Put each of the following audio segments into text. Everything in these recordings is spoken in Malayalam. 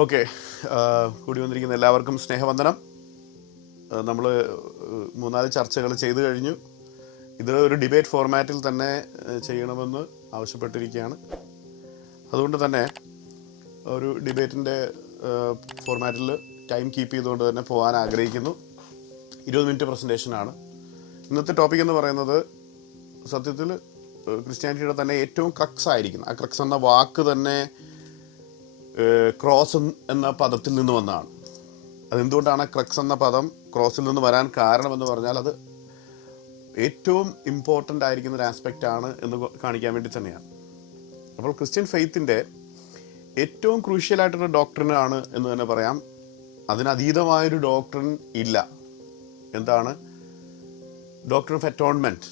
ഓക്കെ, കൂടി വന്നിരിക്കുന്ന എല്ലാവർക്കും സ്നേഹവന്ദനം. നമ്മൾ 3-4 ചർച്ചകൾ ചെയ്തു കഴിഞ്ഞു. ഇത് ഒരു ഡിബേറ്റ് ഫോർമാറ്റിൽ തന്നെ ചെയ്യണമെന്ന് ആവശ്യപ്പെട്ടിരിക്കുകയാണ്. അതുകൊണ്ട് തന്നെ ഒരു ഡിബേറ്റിൻ്റെ ഫോർമാറ്റിൽ ടൈം കീപ്പ് ചെയ്തുകൊണ്ട് തന്നെ പോകാൻ ആഗ്രഹിക്കുന്നു. 20 മിനിറ്റ് പ്രസൻറ്റേഷനാണ്. ഇന്നത്തെ ടോപ്പിക് എന്ന് പറയുന്നത് സത്യത്തിൽ ക്രിസ്ത്യാനിറ്റിയുടെ തന്നെ ഏറ്റവും ക്രക്സ് ആയിരിക്കുന്നു. ആ ക്രക്സ് എന്ന വാക്ക് തന്നെ ക്രോസ് എന്ന പദത്തിൽ നിന്ന് വന്നതാണ്. അതെന്തുകൊണ്ടാണ് ക്രക്സ് എന്ന പദം ക്രോസിൽ നിന്ന് വരാൻ കാരണമെന്ന് പറഞ്ഞാൽ അത് ഏറ്റവും ഇമ്പോർട്ടൻ്റ് ആയിരിക്കുന്ന ഒരു ആസ്പെക്റ്റാണ് എന്ന് കാണിക്കാൻ വേണ്ടി തന്നെയാണ്. അപ്പോൾ ക്രിസ്ത്യൻ ഫെയ്ത്തിൻ്റെ ഏറ്റവും ക്രൂഷ്യലായിട്ടൊരു ഡോക്ട്രിനാണ് എന്ന് തന്നെ പറയാം. അതിനതീതമായൊരു ഡോക്ട്രിൻ ഇല്ല. എന്താണ്? ഡോക്ട്രിൻ ഓഫ് അറ്റോൺമെൻറ്റ്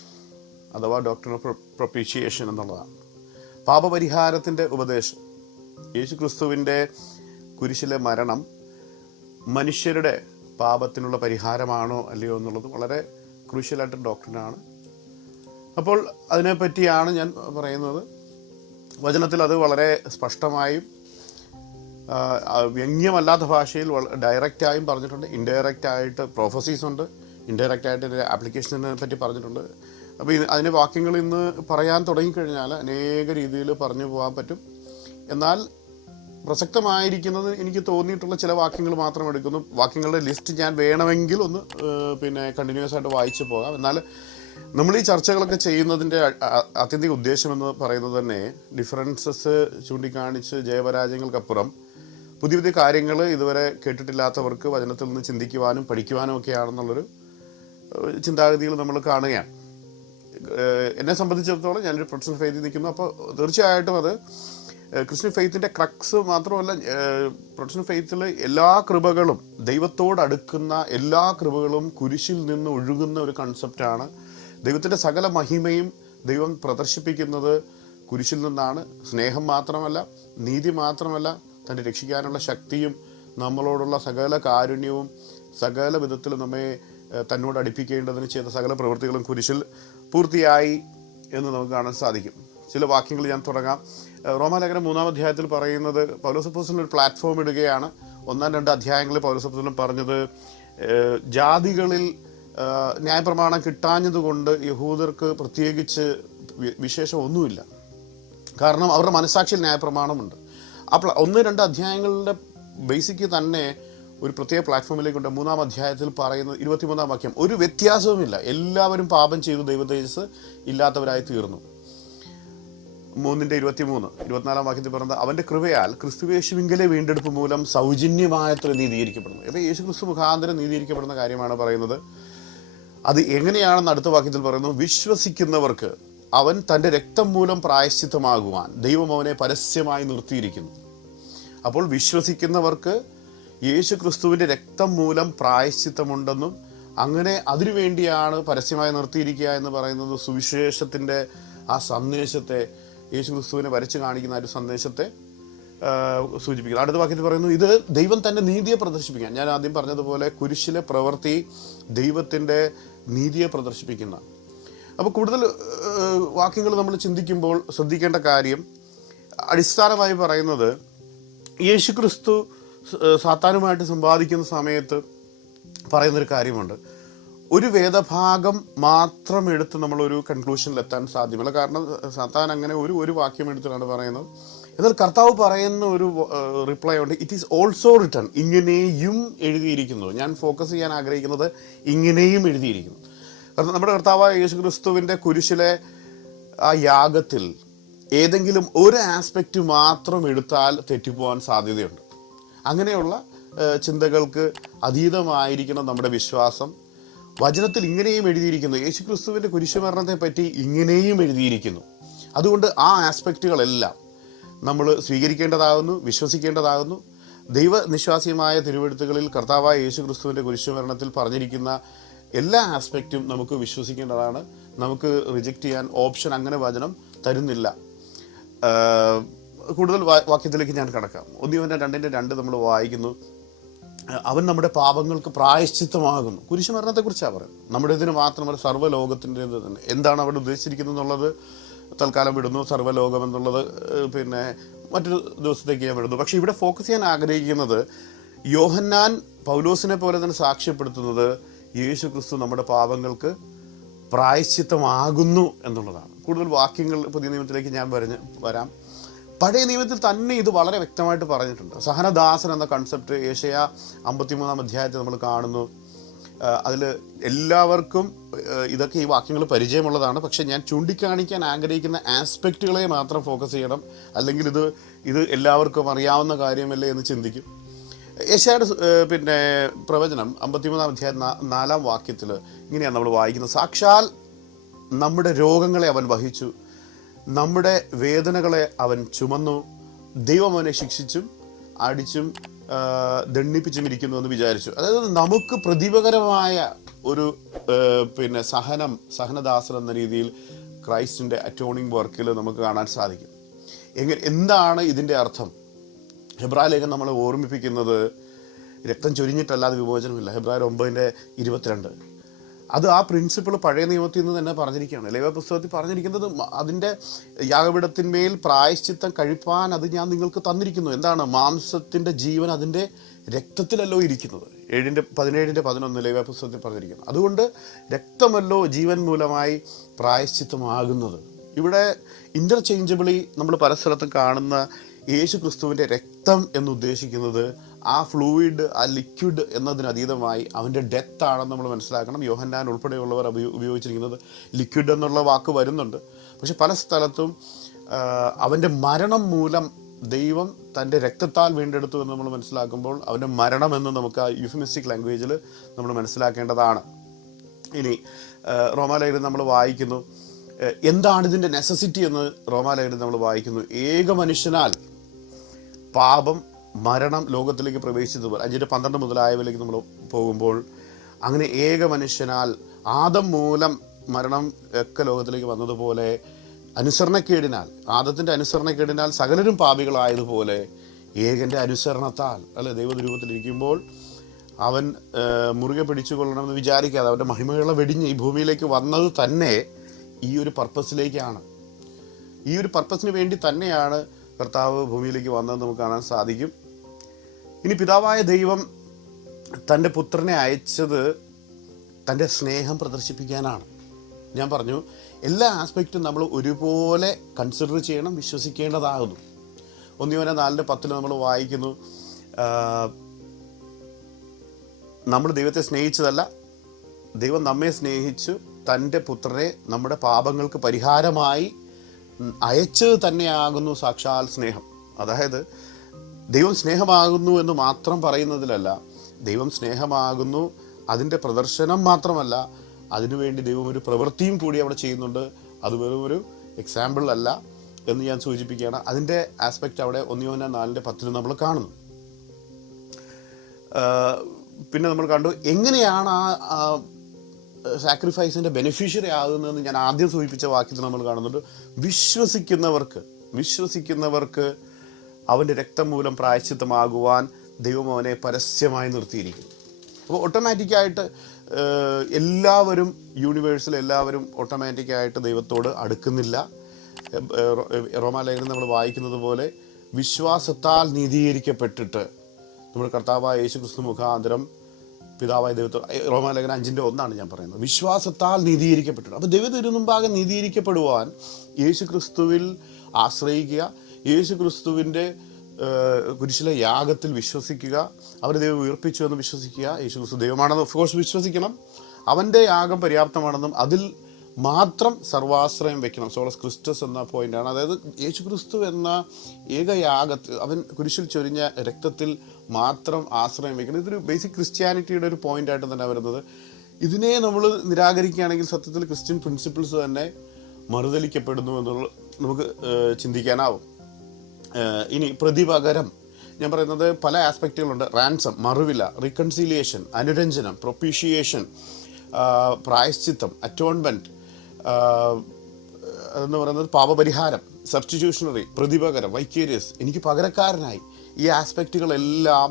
അഥവാ ഡോക്ട്രിൻ ഓഫ് പ്രൊപ്പീഷിയേഷൻ എന്നുള്ളതാണ്. പാപപരിഹാരത്തിൻ്റെ ഉപദേശം. യേശു ക്രിസ്തുവിൻ്റെ കുരിശിലെ മരണം മനുഷ്യരുടെ പാപത്തിനുള്ള പരിഹാരമാണോ അല്ലയോ എന്നുള്ളത് വളരെ ക്രൂഷ്യലായിട്ടൊരു ഡോക്ട്രിനാണ്. അപ്പോൾ അതിനെപ്പറ്റിയാണ് ഞാൻ പറയുന്നത്. വചനത്തിൽ അത് വളരെ സ്പഷ്ടമായും വ്യംഗ്യമല്ലാത്ത ഭാഷയിൽ ഡയറക്റ്റായും പറഞ്ഞിട്ടുണ്ട്. ഇൻഡയറക്റ്റായിട്ട് പ്രൊഫസീസ് ഉണ്ട്. ഇൻഡയറക്റ്റായിട്ട് ആപ്ലിക്കേഷനെ പറ്റി പറഞ്ഞിട്ടുണ്ട്. അപ്പോൾ അതിൻ്റെ വാക്യങ്ങൾ ഇന്ന് പറയാൻ തുടങ്ങിക്കഴിഞ്ഞാൽ അനേക രീതിയിൽ പറഞ്ഞു പോകാൻ പറ്റും. എന്നാൽ പ്രസക്തമായിരിക്കുന്നത് എനിക്ക് തോന്നിയിട്ടുള്ള ചില വാക്യങ്ങൾ മാത്രം എടുക്കുന്നു. വാക്യങ്ങളുടെ ലിസ്റ്റ് ഞാൻ വേണമെങ്കിൽ ഒന്ന് കണ്ടിന്യൂസ് ആയിട്ട് വായിച്ചു പോകാം. എന്നാൽ നമ്മൾ ഈ ചർച്ചകളൊക്കെ ചെയ്യുന്നതിൻ്റെ ആത്യന്തിക ഉദ്ദേശം എന്ന് പറയുന്നത് തന്നെ ഡിഫറൻസസ് ചൂണ്ടിക്കാണിച്ച് ജയപരാജയങ്ങൾക്കപ്പുറം പുതിയ പുതിയ കാര്യങ്ങൾ ഇതുവരെ കേട്ടിട്ടില്ലാത്തവർക്ക് വചനത്തിൽ നിന്ന് ചിന്തിക്കുവാനും പഠിക്കുവാനും ഒക്കെയാണെന്നുള്ളൊരു ചിന്താഗതികൾ നമ്മൾ കാണുകയാണ്. എന്നെ സംബന്ധിച്ചിടത്തോളം ഞാനൊരു പ്രൊട്ടസ്റ്റന്റ് ഫെയ്ത്തിൽ നിൽക്കുന്നു. അപ്പോൾ തീർച്ചയായിട്ടും അത് ക്രിസ്ത്യൻ ഫെയ്ത്തിൻ്റെ ക്രക്സ് മാത്രമല്ല, പ്രൊട്ടസ്റ്റന്റ് ഫെയ്ത്തിൽ എല്ലാ കൃപകളും, ദൈവത്തോട് അടുക്കുന്ന എല്ലാ കൃപകളും കുരിശിൽ നിന്ന് ഒഴുകുന്ന ഒരു കൺസെപ്റ്റാണ്. ദൈവത്തിൻ്റെ സകല മഹിമയും ദൈവം പ്രദർശിപ്പിക്കുന്നത് കുരിശിൽ നിന്നാണ്. സ്നേഹം മാത്രമല്ല, നീതി മാത്രമല്ല, തന്നെ രക്ഷിക്കാനുള്ള ശക്തിയും നമ്മളോടുള്ള സകല കാരുണ്യവും സകല വിധത്തിൽ നമ്മെ തന്നോട് അടുപ്പിക്കേണ്ടതിന് ചെയ്ത സകല പ്രവൃത്തികളും കുരിശിൽ പൂർത്തിയായി എന്ന് നമുക്ക് കാണാൻ സാധിക്കും. ചില വാക്യങ്ങൾ ഞാൻ തുടങ്ങാം. റോമാലേഖനം 3-ാം അധ്യായത്തിൽ പറയുന്നത് പൗലോസ് അപ്പോസ്തലൻ ഒരു പ്ലാറ്റ്ഫോം ഇടുകയാണ്. 1-2 അധ്യായങ്ങളിൽ പൗലോസ് അപ്പോസ്തലൻ പറഞ്ഞത് ജാതികളിൽ ന്യായപ്രമാണം കിട്ടാഞ്ഞതുകൊണ്ട് യഹൂദർക്ക് പ്രത്യേകിച്ച് വിശേഷം ഒന്നുമില്ല. കാരണം അവരുടെ മനസ്സാക്ഷിയിൽ ന്യായപ്രമാണമുണ്ട്. ആ 1-2 അധ്യായങ്ങളുടെ ബേസിക്ക് തന്നെ ഒരു പ്രത്യേക പ്ലാറ്റ്ഫോമിലേക്ക് കൊണ്ട് 3-ാം അധ്യായത്തിൽ പറയുന്നത് 23-ാം വാക്യം, ഒരു വ്യത്യാസവുമില്ല, എല്ലാവരും പാപം ചെയ്തു ദൈവതേജസ് ഇല്ലാത്തവരായി തീർന്നു. 3:23 24-ാം വാക്യത്തിൽ പറയുന്നത് അവൻ്റെ കൃപയാൽ ക്രിസ്തുയേശുവിങ്കലെ വീണ്ടെടുപ്പ് മൂലം സൗജന്യമായത്ര നീതീകരിക്കപ്പെടുന്നു. അപ്പോൾ യേശു ക്രിസ്തു മുഖാന്തരം നീതീകരിക്കപ്പെടുന്ന കാര്യമാണ് പറയുന്നത്. അത് എങ്ങനെയാണെന്ന് അടുത്ത വാക്യത്തിൽ പറയുന്നു, വിശ്വസിക്കുന്നവർക്ക് അവൻ തൻ്റെ രക്തം മൂലം പ്രായശ്ചിത്തമാകുവാൻ ദൈവം അവനെ പരസ്യമായി നിർത്തിയിരിക്കുന്നു. അപ്പോൾ വിശ്വസിക്കുന്നവർക്ക് യേശു ക്രിസ്തുവിൻ്റെ രക്തം മൂലം പ്രായശ്ചിത്തമുണ്ടെന്നും അങ്ങനെ അതിനുവേണ്ടിയാണ് പരസ്യമായി നിർത്തിയിരിക്കുക എന്ന് പറയുന്നത് സുവിശേഷത്തിൻ്റെ ആ സന്ദേശത്തെ, യേശു ക്രിസ്തുവിനെ വരച്ച് കാണിക്കുന്ന ഒരു സന്ദേശത്തെ സൂചിപ്പിക്കുന്നു. അടുത്ത വാക്യത്തിൽ പറയുന്നു, ഇത് ദൈവം തൻ്റെ നീതിയെ പ്രദർശിപ്പിക്കാൻ. ഞാൻ ആദ്യം പറഞ്ഞതുപോലെ കുരിശിലെ പ്രവൃത്തി ദൈവത്തിൻ്റെ നീതിയെ പ്രദർശിപ്പിക്കുന്ന. അപ്പോൾ കൂടുതൽ വാക്യങ്ങൾ നമ്മൾ ചിന്തിക്കുമ്പോൾ ശ്രദ്ധിക്കേണ്ട കാര്യം അടിസ്ഥാനമായി പറയുന്നത് യേശു ക്രിസ്തു സാത്താനുമായിട്ട് സമ്പാദിക്കുന്ന സമയത്ത് പറയുന്നൊരു കാര്യമുണ്ട്. ഒരു വേദഭാഗം മാത്രം എടുത്ത് നമ്മളൊരു കൺക്ലൂഷനിലെത്താൻ സാധ്യമല്ല. കാരണം സാത്താൻ അങ്ങനെ ഒരു വാക്യം എടുത്തിട്ടാണ് പറയുന്നത്. എന്നാൽ കർത്താവ് പറയുന്ന ഒരു റിപ്ലൈ ഉണ്ട്, ഇറ്റ് ഈസ് ഓൾസോ റിട്ടൺ, ഇങ്ങനെയും എഴുതിയിരിക്കുന്നു. ഞാൻ ഫോക്കസ് ചെയ്യാൻ ആഗ്രഹിക്കുന്നത് ഇങ്ങനെയും എഴുതിയിരിക്കുന്നു. കാരണം നമ്മുടെ കർത്താവായ യേശു ക്രിസ്തുവിൻ്റെ കുരിശിലെ ആ യാഗത്തിൽ ഏതെങ്കിലും ഒരു ആസ്പെക്റ്റ് മാത്രം എടുത്താൽ തെറ്റിപ്പോകാൻ സാധ്യതയുണ്ട്. അങ്ങനെയുള്ള ചിന്തകൾക്ക് അതീതമായിരിക്കണം നമ്മുടെ വിശ്വാസം. വചനത്തിൽ ഇങ്ങനെയും എഴുതിയിരിക്കുന്നു, യേശു ക്രിസ്തുവിൻ്റെ കുരിശുമരണത്തെ പറ്റി ഇങ്ങനെയും എഴുതിയിരിക്കുന്നു. അതുകൊണ്ട് ആ ആസ്പെക്റ്റുകളെല്ലാം നമ്മൾ സ്വീകരിക്കേണ്ടതാകുന്നു, വിശ്വസിക്കേണ്ടതാകുന്നു. ദൈവനിശ്വാസ്യമായ തിരുവെഴുത്തുകളിൽ കർത്താവായ യേശു ക്രിസ്തുവിൻ്റെ കുരിശുമരണത്തിൽ പറഞ്ഞിരിക്കുന്ന എല്ലാ ആസ്പെക്റ്റും നമുക്ക് വിശ്വസിക്കേണ്ടതാണ്. നമുക്ക് റിജക്റ്റ് ചെയ്യാൻ ഓപ്ഷൻ അങ്ങനെ വചനം തരുന്നില്ല. കൂടുതൽ വാക്യത്തിലേക്ക് ഞാൻ കടക്കാം. 1 യോഹന്നാൻ 2:2 നമ്മൾ വായിക്കുന്നു, അവൻ നമ്മുടെ പാപങ്ങൾക്ക് പ്രായശ്ചിത്തമാകുന്നു. കുരിശുമരണത്തെക്കുറിച്ചാണ് പറയുന്നത്. നമ്മുടെ ഇതിന് മാത്രമല്ല, സർവ്വലോകത്തിൻ്റെ തന്നെ. എന്താണ് അവിടെ ഉദ്ദേശിച്ചിരിക്കുന്നത് എന്നുള്ളത് തൽക്കാലം വിടുന്നു. സർവ്വലോകം എന്നുള്ളത് മറ്റൊരു ദിവസത്തേക്ക് ഞാൻ വിടുന്നു. പക്ഷേ ഇവിടെ ഫോക്കസ് ചെയ്യാൻ ആഗ്രഹിക്കുന്നത് യോഹന്നാൻ പൗലോസിനെ പോലെ തന്നെ സാക്ഷ്യപ്പെടുത്തുന്നത് യേശു ക്രിസ്തു നമ്മുടെ പാപങ്ങൾക്ക് പ്രായശ്ചിത്തമാകുന്നു എന്നുള്ളതാണ്. കൂടുതൽ വാക്യങ്ങൾ പുതിയ നിയമത്തിലേക്ക് ഞാൻ വരാം. പഴയ നിയമത്തിൽ തന്നെ ഇത് വളരെ വ്യക്തമായിട്ട് പറഞ്ഞിട്ടുണ്ട്. സഹനദാസൻ എന്ന കൺസെപ്റ്റ് യേശയ്യാ 53 അധ്യായത്തിൽ നമ്മൾ കാണുന്നു. അതിൽ എല്ലാവർക്കും ഇതൊക്കെ ഈ വാക്യങ്ങൾ പരിചയമുള്ളതാണ്. പക്ഷേ ഞാൻ ചൂണ്ടിക്കാണിക്കാൻ ആഗ്രഹിക്കുന്ന ആസ്പെക്റ്റുകളെ മാത്രം ഫോക്കസ് ചെയ്യണം, അല്ലെങ്കിൽ ഇത് എല്ലാവർക്കും അറിയാവുന്ന കാര്യമല്ലേ എന്ന് ചിന്തിക്കും. യെശയ്യായുടെ പ്രവചനം 53 അധ്യായം 4 വാക്യത്തിൽ ഇങ്ങനെയാണ് നമ്മൾ വായിക്കുന്നത്: സാക്ഷാൽ നമ്മുടെ രോഗങ്ങളെ അവൻ വഹിച്ചു, നമ്മുടെ വേദനകളെ അവൻ ചുമന്നു, ദൈവം അവനെ ശിക്ഷിച്ചും അടിച്ചും ദണ്ഡിപ്പിച്ചും ഇരിക്കുന്നു എന്ന് വിചാരിച്ചു. അതായത് നമുക്ക് പ്രതിപകരമായ ഒരു സഹനദാസൻ എന്ന രീതിയിൽ ക്രൈസ്റ്റിൻ്റെ അറ്റോണിങ് വർക്കിൽ നമുക്ക് കാണാൻ സാധിക്കും. എന്താണ് ഇതിൻ്റെ അർത്ഥം? ഹെബ്രായ ലേഖനം നമ്മളെ ഓർമ്മിപ്പിക്കുന്നത് രക്തം ചൊരിഞ്ഞിട്ടല്ലാതെ വിമോചനമില്ല. ഹെബ്രായർ 9:22. അത് ആ പ്രിൻസിപ്പിൾ പഴയ നിയമത്തിൽ നിന്ന് തന്നെ പറഞ്ഞിരിക്കുകയാണ്. ലേവ്യ പുസ്തകത്തിൽ പറഞ്ഞിരിക്കുന്നത് അതിൻ്റെ യാഗപീഠത്തിന്മേൽ പ്രായശ്ചിത്തം കഴിപ്പാൻ അത് ഞാൻ നിങ്ങൾക്ക് തന്നിരിക്കുന്നു. എന്താണ്? മാംസത്തിൻ്റെ ജീവൻ അതിൻ്റെ രക്തത്തിലല്ലോ ഇരിക്കുന്നത്. 17:11 ലേവ്യ പുസ്തകത്തിൽ പറഞ്ഞിരിക്കുന്നു. അതുകൊണ്ട് രക്തമല്ലോ ജീവൻ മൂലമായി പ്രായശ്ചിത്തമാകുന്നത്. ഇവിടെ ഇൻ്റർചേഞ്ചബിളി നമ്മൾ പല സ്ഥലത്തും കാണുന്ന യേശു ക്രിസ്തുവിൻ്റെ രക്തം എന്നുദ്ദേശിക്കുന്നത് ആ ഫ്ലൂയിഡ്, ആ ലിക്വിഡ് എന്നതിനതീതമായി അവൻ്റെ ഡെത്ത് ആണെന്ന് നമ്മൾ മനസ്സിലാക്കണം. യോഹന്നാൻ ഉൾപ്പെടെയുള്ളവർ ഉപയോഗിച്ചിരിക്കുന്നത് ലിക്വിഡ് എന്നുള്ള വാക്ക് വരുന്നുണ്ട്. പക്ഷെ പല സ്ഥലത്തും അവൻ്റെ മരണം മൂലം ദൈവം തൻ്റെ രക്തത്താൽ വീണ്ടെടുത്തു എന്ന് നമ്മൾ മനസ്സിലാക്കുമ്പോൾ അവൻ്റെ മരണമെന്ന് നമുക്ക് ആ യുഫമിസ്റ്റിക് ലാംഗ്വേജിൽ നമ്മൾ മനസ്സിലാക്കേണ്ടതാണ്. ഇനി റോമാലേഖനം നമ്മൾ വായിക്കുന്നു, എന്താണ് ഇതിൻ്റെ നെസസിറ്റി എന്ന് റോമാലേഖനം നമ്മൾ വായിക്കുന്നു. ഏക മനുഷ്യനാൽ പാപം, മരണം ലോകത്തിലേക്ക് പ്രവേശിച്ചതുപോലെ 5:12 മുതലായവയിലേക്ക് നമ്മൾ പോകുമ്പോൾ അങ്ങനെ ഏക മനുഷ്യനാൽ ആദം മൂലം മരണം ഒക്കെ ലോകത്തിലേക്ക് വന്നതുപോലെ അനുസരണക്കേടിനാൽ, ആദത്തിൻ്റെ അനുസരണക്കേടിനാൽ സകലരും പാപികളായതുപോലെ ഏകൻ്റെ അനുസരണത്താൽ ദൈവരൂപത്തിലിരിക്കുമ്പോൾ അവൻ മുറുകെ പിടിച്ചുകൊള്ളണമെന്ന് വിചാരിക്കാതെ അവൻ്റെ മഹിമകളെ വെടിഞ്ഞ് ഈ ഭൂമിയിലേക്ക് വന്നത് തന്നെ ഈ ഒരു പർപ്പസിലേക്കാണ്. ഈ ഒരു പർപ്പസിന് വേണ്ടി തന്നെയാണ് കർത്താവ് ഭൂമിയിലേക്ക് വന്നതെന്ന് നമുക്ക് കാണാൻ സാധിക്കും. ഇനി പിതാവായ ദൈവം തൻ്റെ പുത്രനെ അയച്ചത് തൻ്റെ സ്നേഹം പ്രദർശിപ്പിക്കാനാണ്. ഞാൻ പറഞ്ഞു, എല്ലാ ആസ്പെക്റ്റും നമ്മൾ ഒരുപോലെ കൺസിഡർ ചെയ്യണം, വിശ്വസിക്കേണ്ടതാകുന്നു. 1 യോഹന്നാൻ 4:10 നമ്മൾ വായിക്കുന്നു, നമ്മൾ ദൈവത്തെ സ്നേഹിച്ചതല്ല, ദൈവം നമ്മെ സ്നേഹിച്ചു തൻ്റെ പുത്രനെ നമ്മുടെ പാപങ്ങൾക്ക് പരിഹാരമായി അയച്ചത് തന്നെയാകുന്നു സാക്ഷാൽ സ്നേഹം. അതായത് ദൈവം സ്നേഹമാകുന്നു എന്ന് മാത്രം പറയുന്നതിലല്ല, ദൈവം സ്നേഹമാകുന്നു അതിൻ്റെ പ്രദർശനം മാത്രമല്ല, അതിനുവേണ്ടി ദൈവം ഒരു പ്രവൃത്തിയും കൂടി അവിടെ ചെയ്യുന്നുണ്ട്. അത് വെറും ഒരു എക്സാമ്പിൾ അല്ല എന്ന് ഞാൻ സൂചിപ്പിക്കുകയാണ്. അതിൻ്റെ ആസ്പെക്റ്റ് അവിടെ 1 യോഹന്നാൻ 4:10 നമ്മൾ കാണുന്നു. പിന്നെ നമ്മൾ കണ്ടു എങ്ങനെയാണ് ആ സാക്രിഫൈസിൻ്റെ ബെനിഫിഷ്യറി ആകുന്നതെന്ന് ഞാൻ ആദ്യം സൂചിപ്പിച്ച വാക്യത്തിൽ നമ്മൾ കാണുന്നുണ്ട്. വിശ്വസിക്കുന്നവർക്ക് അവൻ്റെ രക്തം മൂലം പ്രായശ്ചിത്തമാകുവാൻ ദൈവം അവനെ പരസ്യമായി നിർത്തിയിരിക്കുന്നു. അപ്പോൾ ഓട്ടോമാറ്റിക്കായിട്ട് എല്ലാവരും എല്ലാവരും ഓട്ടോമാറ്റിക്കായിട്ട് ദൈവത്തോട് അടുക്കുന്നില്ല. റോമാലേഖനം നമ്മൾ വായിക്കുന്നത് പോലെ വിശ്വാസത്താൽ നീതീകരിക്കപ്പെട്ടിട്ട് നമ്മുടെ കർത്താവായ യേശു ക്രിസ്തു മുഖാന്തരം പിതാവായ ദൈവത്തോട്, റോമാലേഖനം 5:1 ഞാൻ പറയുന്നത്, വിശ്വാസത്താൽ നീതീകരിക്കപ്പെട്ടിട്ട്. അപ്പോൾ ദൈവത്തിന് മുമ്പാകെ നീതീകരിക്കപ്പെടുവാൻ യേശു ക്രിസ്തുവിൽ ആശ്രയിക്കുക, യേശു ക്രിസ്തുവിൻ്റെ കുരിശിലെ യാഗത്തിൽ വിശ്വസിക്കുക, അവരെ ദൈവം ഉയർപ്പിച്ചു എന്ന് വിശ്വസിക്കുക. യേശു ക്രിസ്തു ദൈവമാണെന്ന് ഓഫ്കോഴ്സ് വിശ്വസിക്കണം, അവൻ്റെ യാഗം പര്യാപ്തമാണെന്നും അതിൽ മാത്രം സർവാശ്രയം വെക്കണം. സോളസ് ക്രിസ്റ്റസ് എന്ന പോയിൻ്റാണ്. അതായത് യേശു ക്രിസ്തു എന്ന ഏകയാഗത്തിൽ അവൻ കുരിശിൽ ചൊരിഞ്ഞ രക്തത്തിൽ മാത്രം ആശ്രയം വെക്കണം. ഇതൊരു ബേസിക് ക്രിസ്ത്യാനിറ്റിയുടെ ഒരു പോയിൻ്റായിട്ട് തന്നെ വരുന്നത്. ഇതിനെ നമ്മൾ നിരാകരിക്കുകയാണെങ്കിൽ സത്യത്തിൽ ക്രിസ്ത്യൻ പ്രിൻസിപ്പിൾസ് തന്നെ മറുതലിക്കപ്പെടുന്നു എന്നുള്ള നമുക്ക് ചിന്തിക്കാനാവും. ഇനി പ്രതിപകരം ഞാൻ പറയുന്നത് പല ആസ്പെക്റ്റുകളുണ്ട്. റാൻസം, മറുവില, റീകൺസീലിയേഷൻ, അനുരഞ്ജനം, പ്രൊപ്പീഷിയേഷൻ, പ്രായശ്ചിത്തം, അറ്റോൺമെൻറ്റ് എന്ന് പറയുന്നത് പാപപരിഹാരം, സബ്സ്റ്റിറ്റ്യൂഷണറി, പ്രതിപകരം, വൈക്കേരിയസ്, എനിക്ക് പകരക്കാരനായി. ഈ ആസ്പെക്റ്റുകളെല്ലാം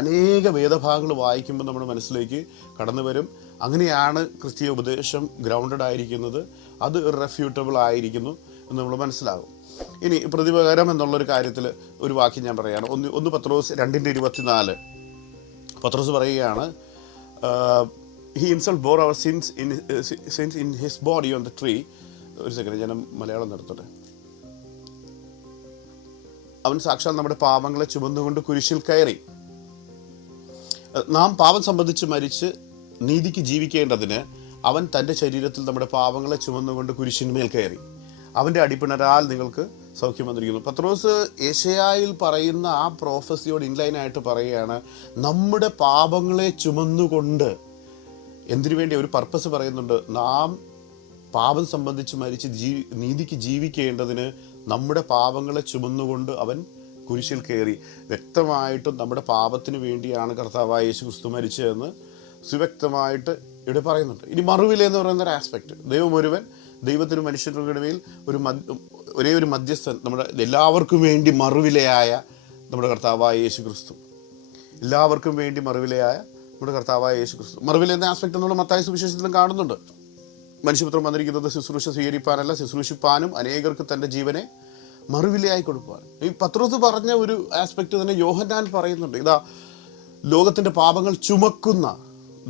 അനേക വേദഭാഗങ്ങൾ വായിക്കുമ്പോൾ നമ്മുടെ മനസ്സിലേക്ക് കടന്നു വരും. അങ്ങനെയാണ് ക്രിസ്തീയ ഉപദേശം ഗ്രൗണ്ടഡ് ആയിരിക്കുന്നത്. അത് ഇറഫ്യൂട്ടബിൾ ആയിരിക്കുന്നു. എന്ന് നമ്മൾ മനസ്സിലാകും. ഇനി പ്രതിപകരം എന്നുള്ളൊരു കാര്യത്തിൽ ഒരു വാക്യം ഞാൻ പറയുകയാണ്. ഒന്ന് പത്രോസ് 2:24 പത്രോസ് പറയുകയാണ്, he himself bore our sins in his body on the tree. ഒരു സെക്കൻഡ്, ഞാൻ മലയാളം നിർത്തട്ടെ. അവൻ സാക്ഷാൽ നമ്മുടെ പാപങ്ങളെ ചുമന്നുകൊണ്ട് കുരിശിൽ കയറി. നാം പാപം സംബന്ധിച്ച് മരിച്ച് നീതിക്ക് ജീവിക്കേണ്ടതിന് അവൻ തൻ്റെ ശരീരത്തിൽ നമ്മുടെ പാപങ്ങളെ ചുമന്നുകൊണ്ട് കുരിശിന്മേൽ കയറി. അവൻ്റെ അടിപ്പിണരാൽ നിങ്ങൾക്ക് സൗഖ്യം വന്നിരിക്കുന്നു. പത്രോസ് യെശയ്യായിൽ പറയുന്ന ആ പ്രോഫസിയോട് ഇൻലൈനായിട്ട് പറയുകയാണ്, നമ്മുടെ പാപങ്ങളെ ചുമന്നുകൊണ്ട്. എന്തിനു വേണ്ടി? ഒരു പർപ്പസ് പറയുന്നുണ്ട്. നാം പാപം സംബന്ധിച്ച് മരിച്ച് നീതിക്ക് ജീവിക്കേണ്ടതിന് നമ്മുടെ പാപങ്ങളെ ചുമന്നുകൊണ്ട് അവൻ കുരിശിൽ കയറി. വ്യക്തമായിട്ടും നമ്മുടെ പാപത്തിന് വേണ്ടിയാണ് കർത്താവായ യേശു ക്രിസ്തു മരിച്ചതെന്ന് സുവ്യക്തമായിട്ട് ഇവിടെ പറയുന്നുണ്ട്. ഇനി മറുവില എന്ന് പറയുന്ന ഒരു ആസ്പെക്റ്റ്, ദൈവം ഒരുവൻ, ദൈവത്തിനും മനുഷ്യരുടെ ഇടയിൽ ഒരേ ഒരു മധ്യസ്ഥൻ, നമ്മുടെ എല്ലാവർക്കും വേണ്ടി മറുവിലയായ നമ്മുടെ കർത്താവായ യേശു ക്രിസ്തു. എല്ലാവർക്കും വേണ്ടി മറുവിലയായ നമ്മുടെ കർത്താവായ യേശു ക്രിസ്തു. മറുവില എന്ന ആസ്പെക്റ്റ് നമ്മൾ മത്തായി സുവിശേഷത്തിലും കാണുന്നുണ്ട്. മനുഷ്യപുത്രൻ വന്നിരിക്കുന്നത് ശുശ്രൂഷ സ്വീകരിപ്പാനല്ല, ശുശ്രൂഷിപ്പാനും അനേകർക്ക് തൻ്റെ ജീവനെ മറുവിലയായി കൊടുപ്പാൻ. ഈ പത്രോസ് പറഞ്ഞ ഒരു ആസ്പെക്റ്റ് തന്നെ യോഹന്നാൻ പറയുന്നുണ്ട്. ഇതാ, ലോകത്തിൻ്റെ പാപങ്ങൾ ചുമക്കുന്ന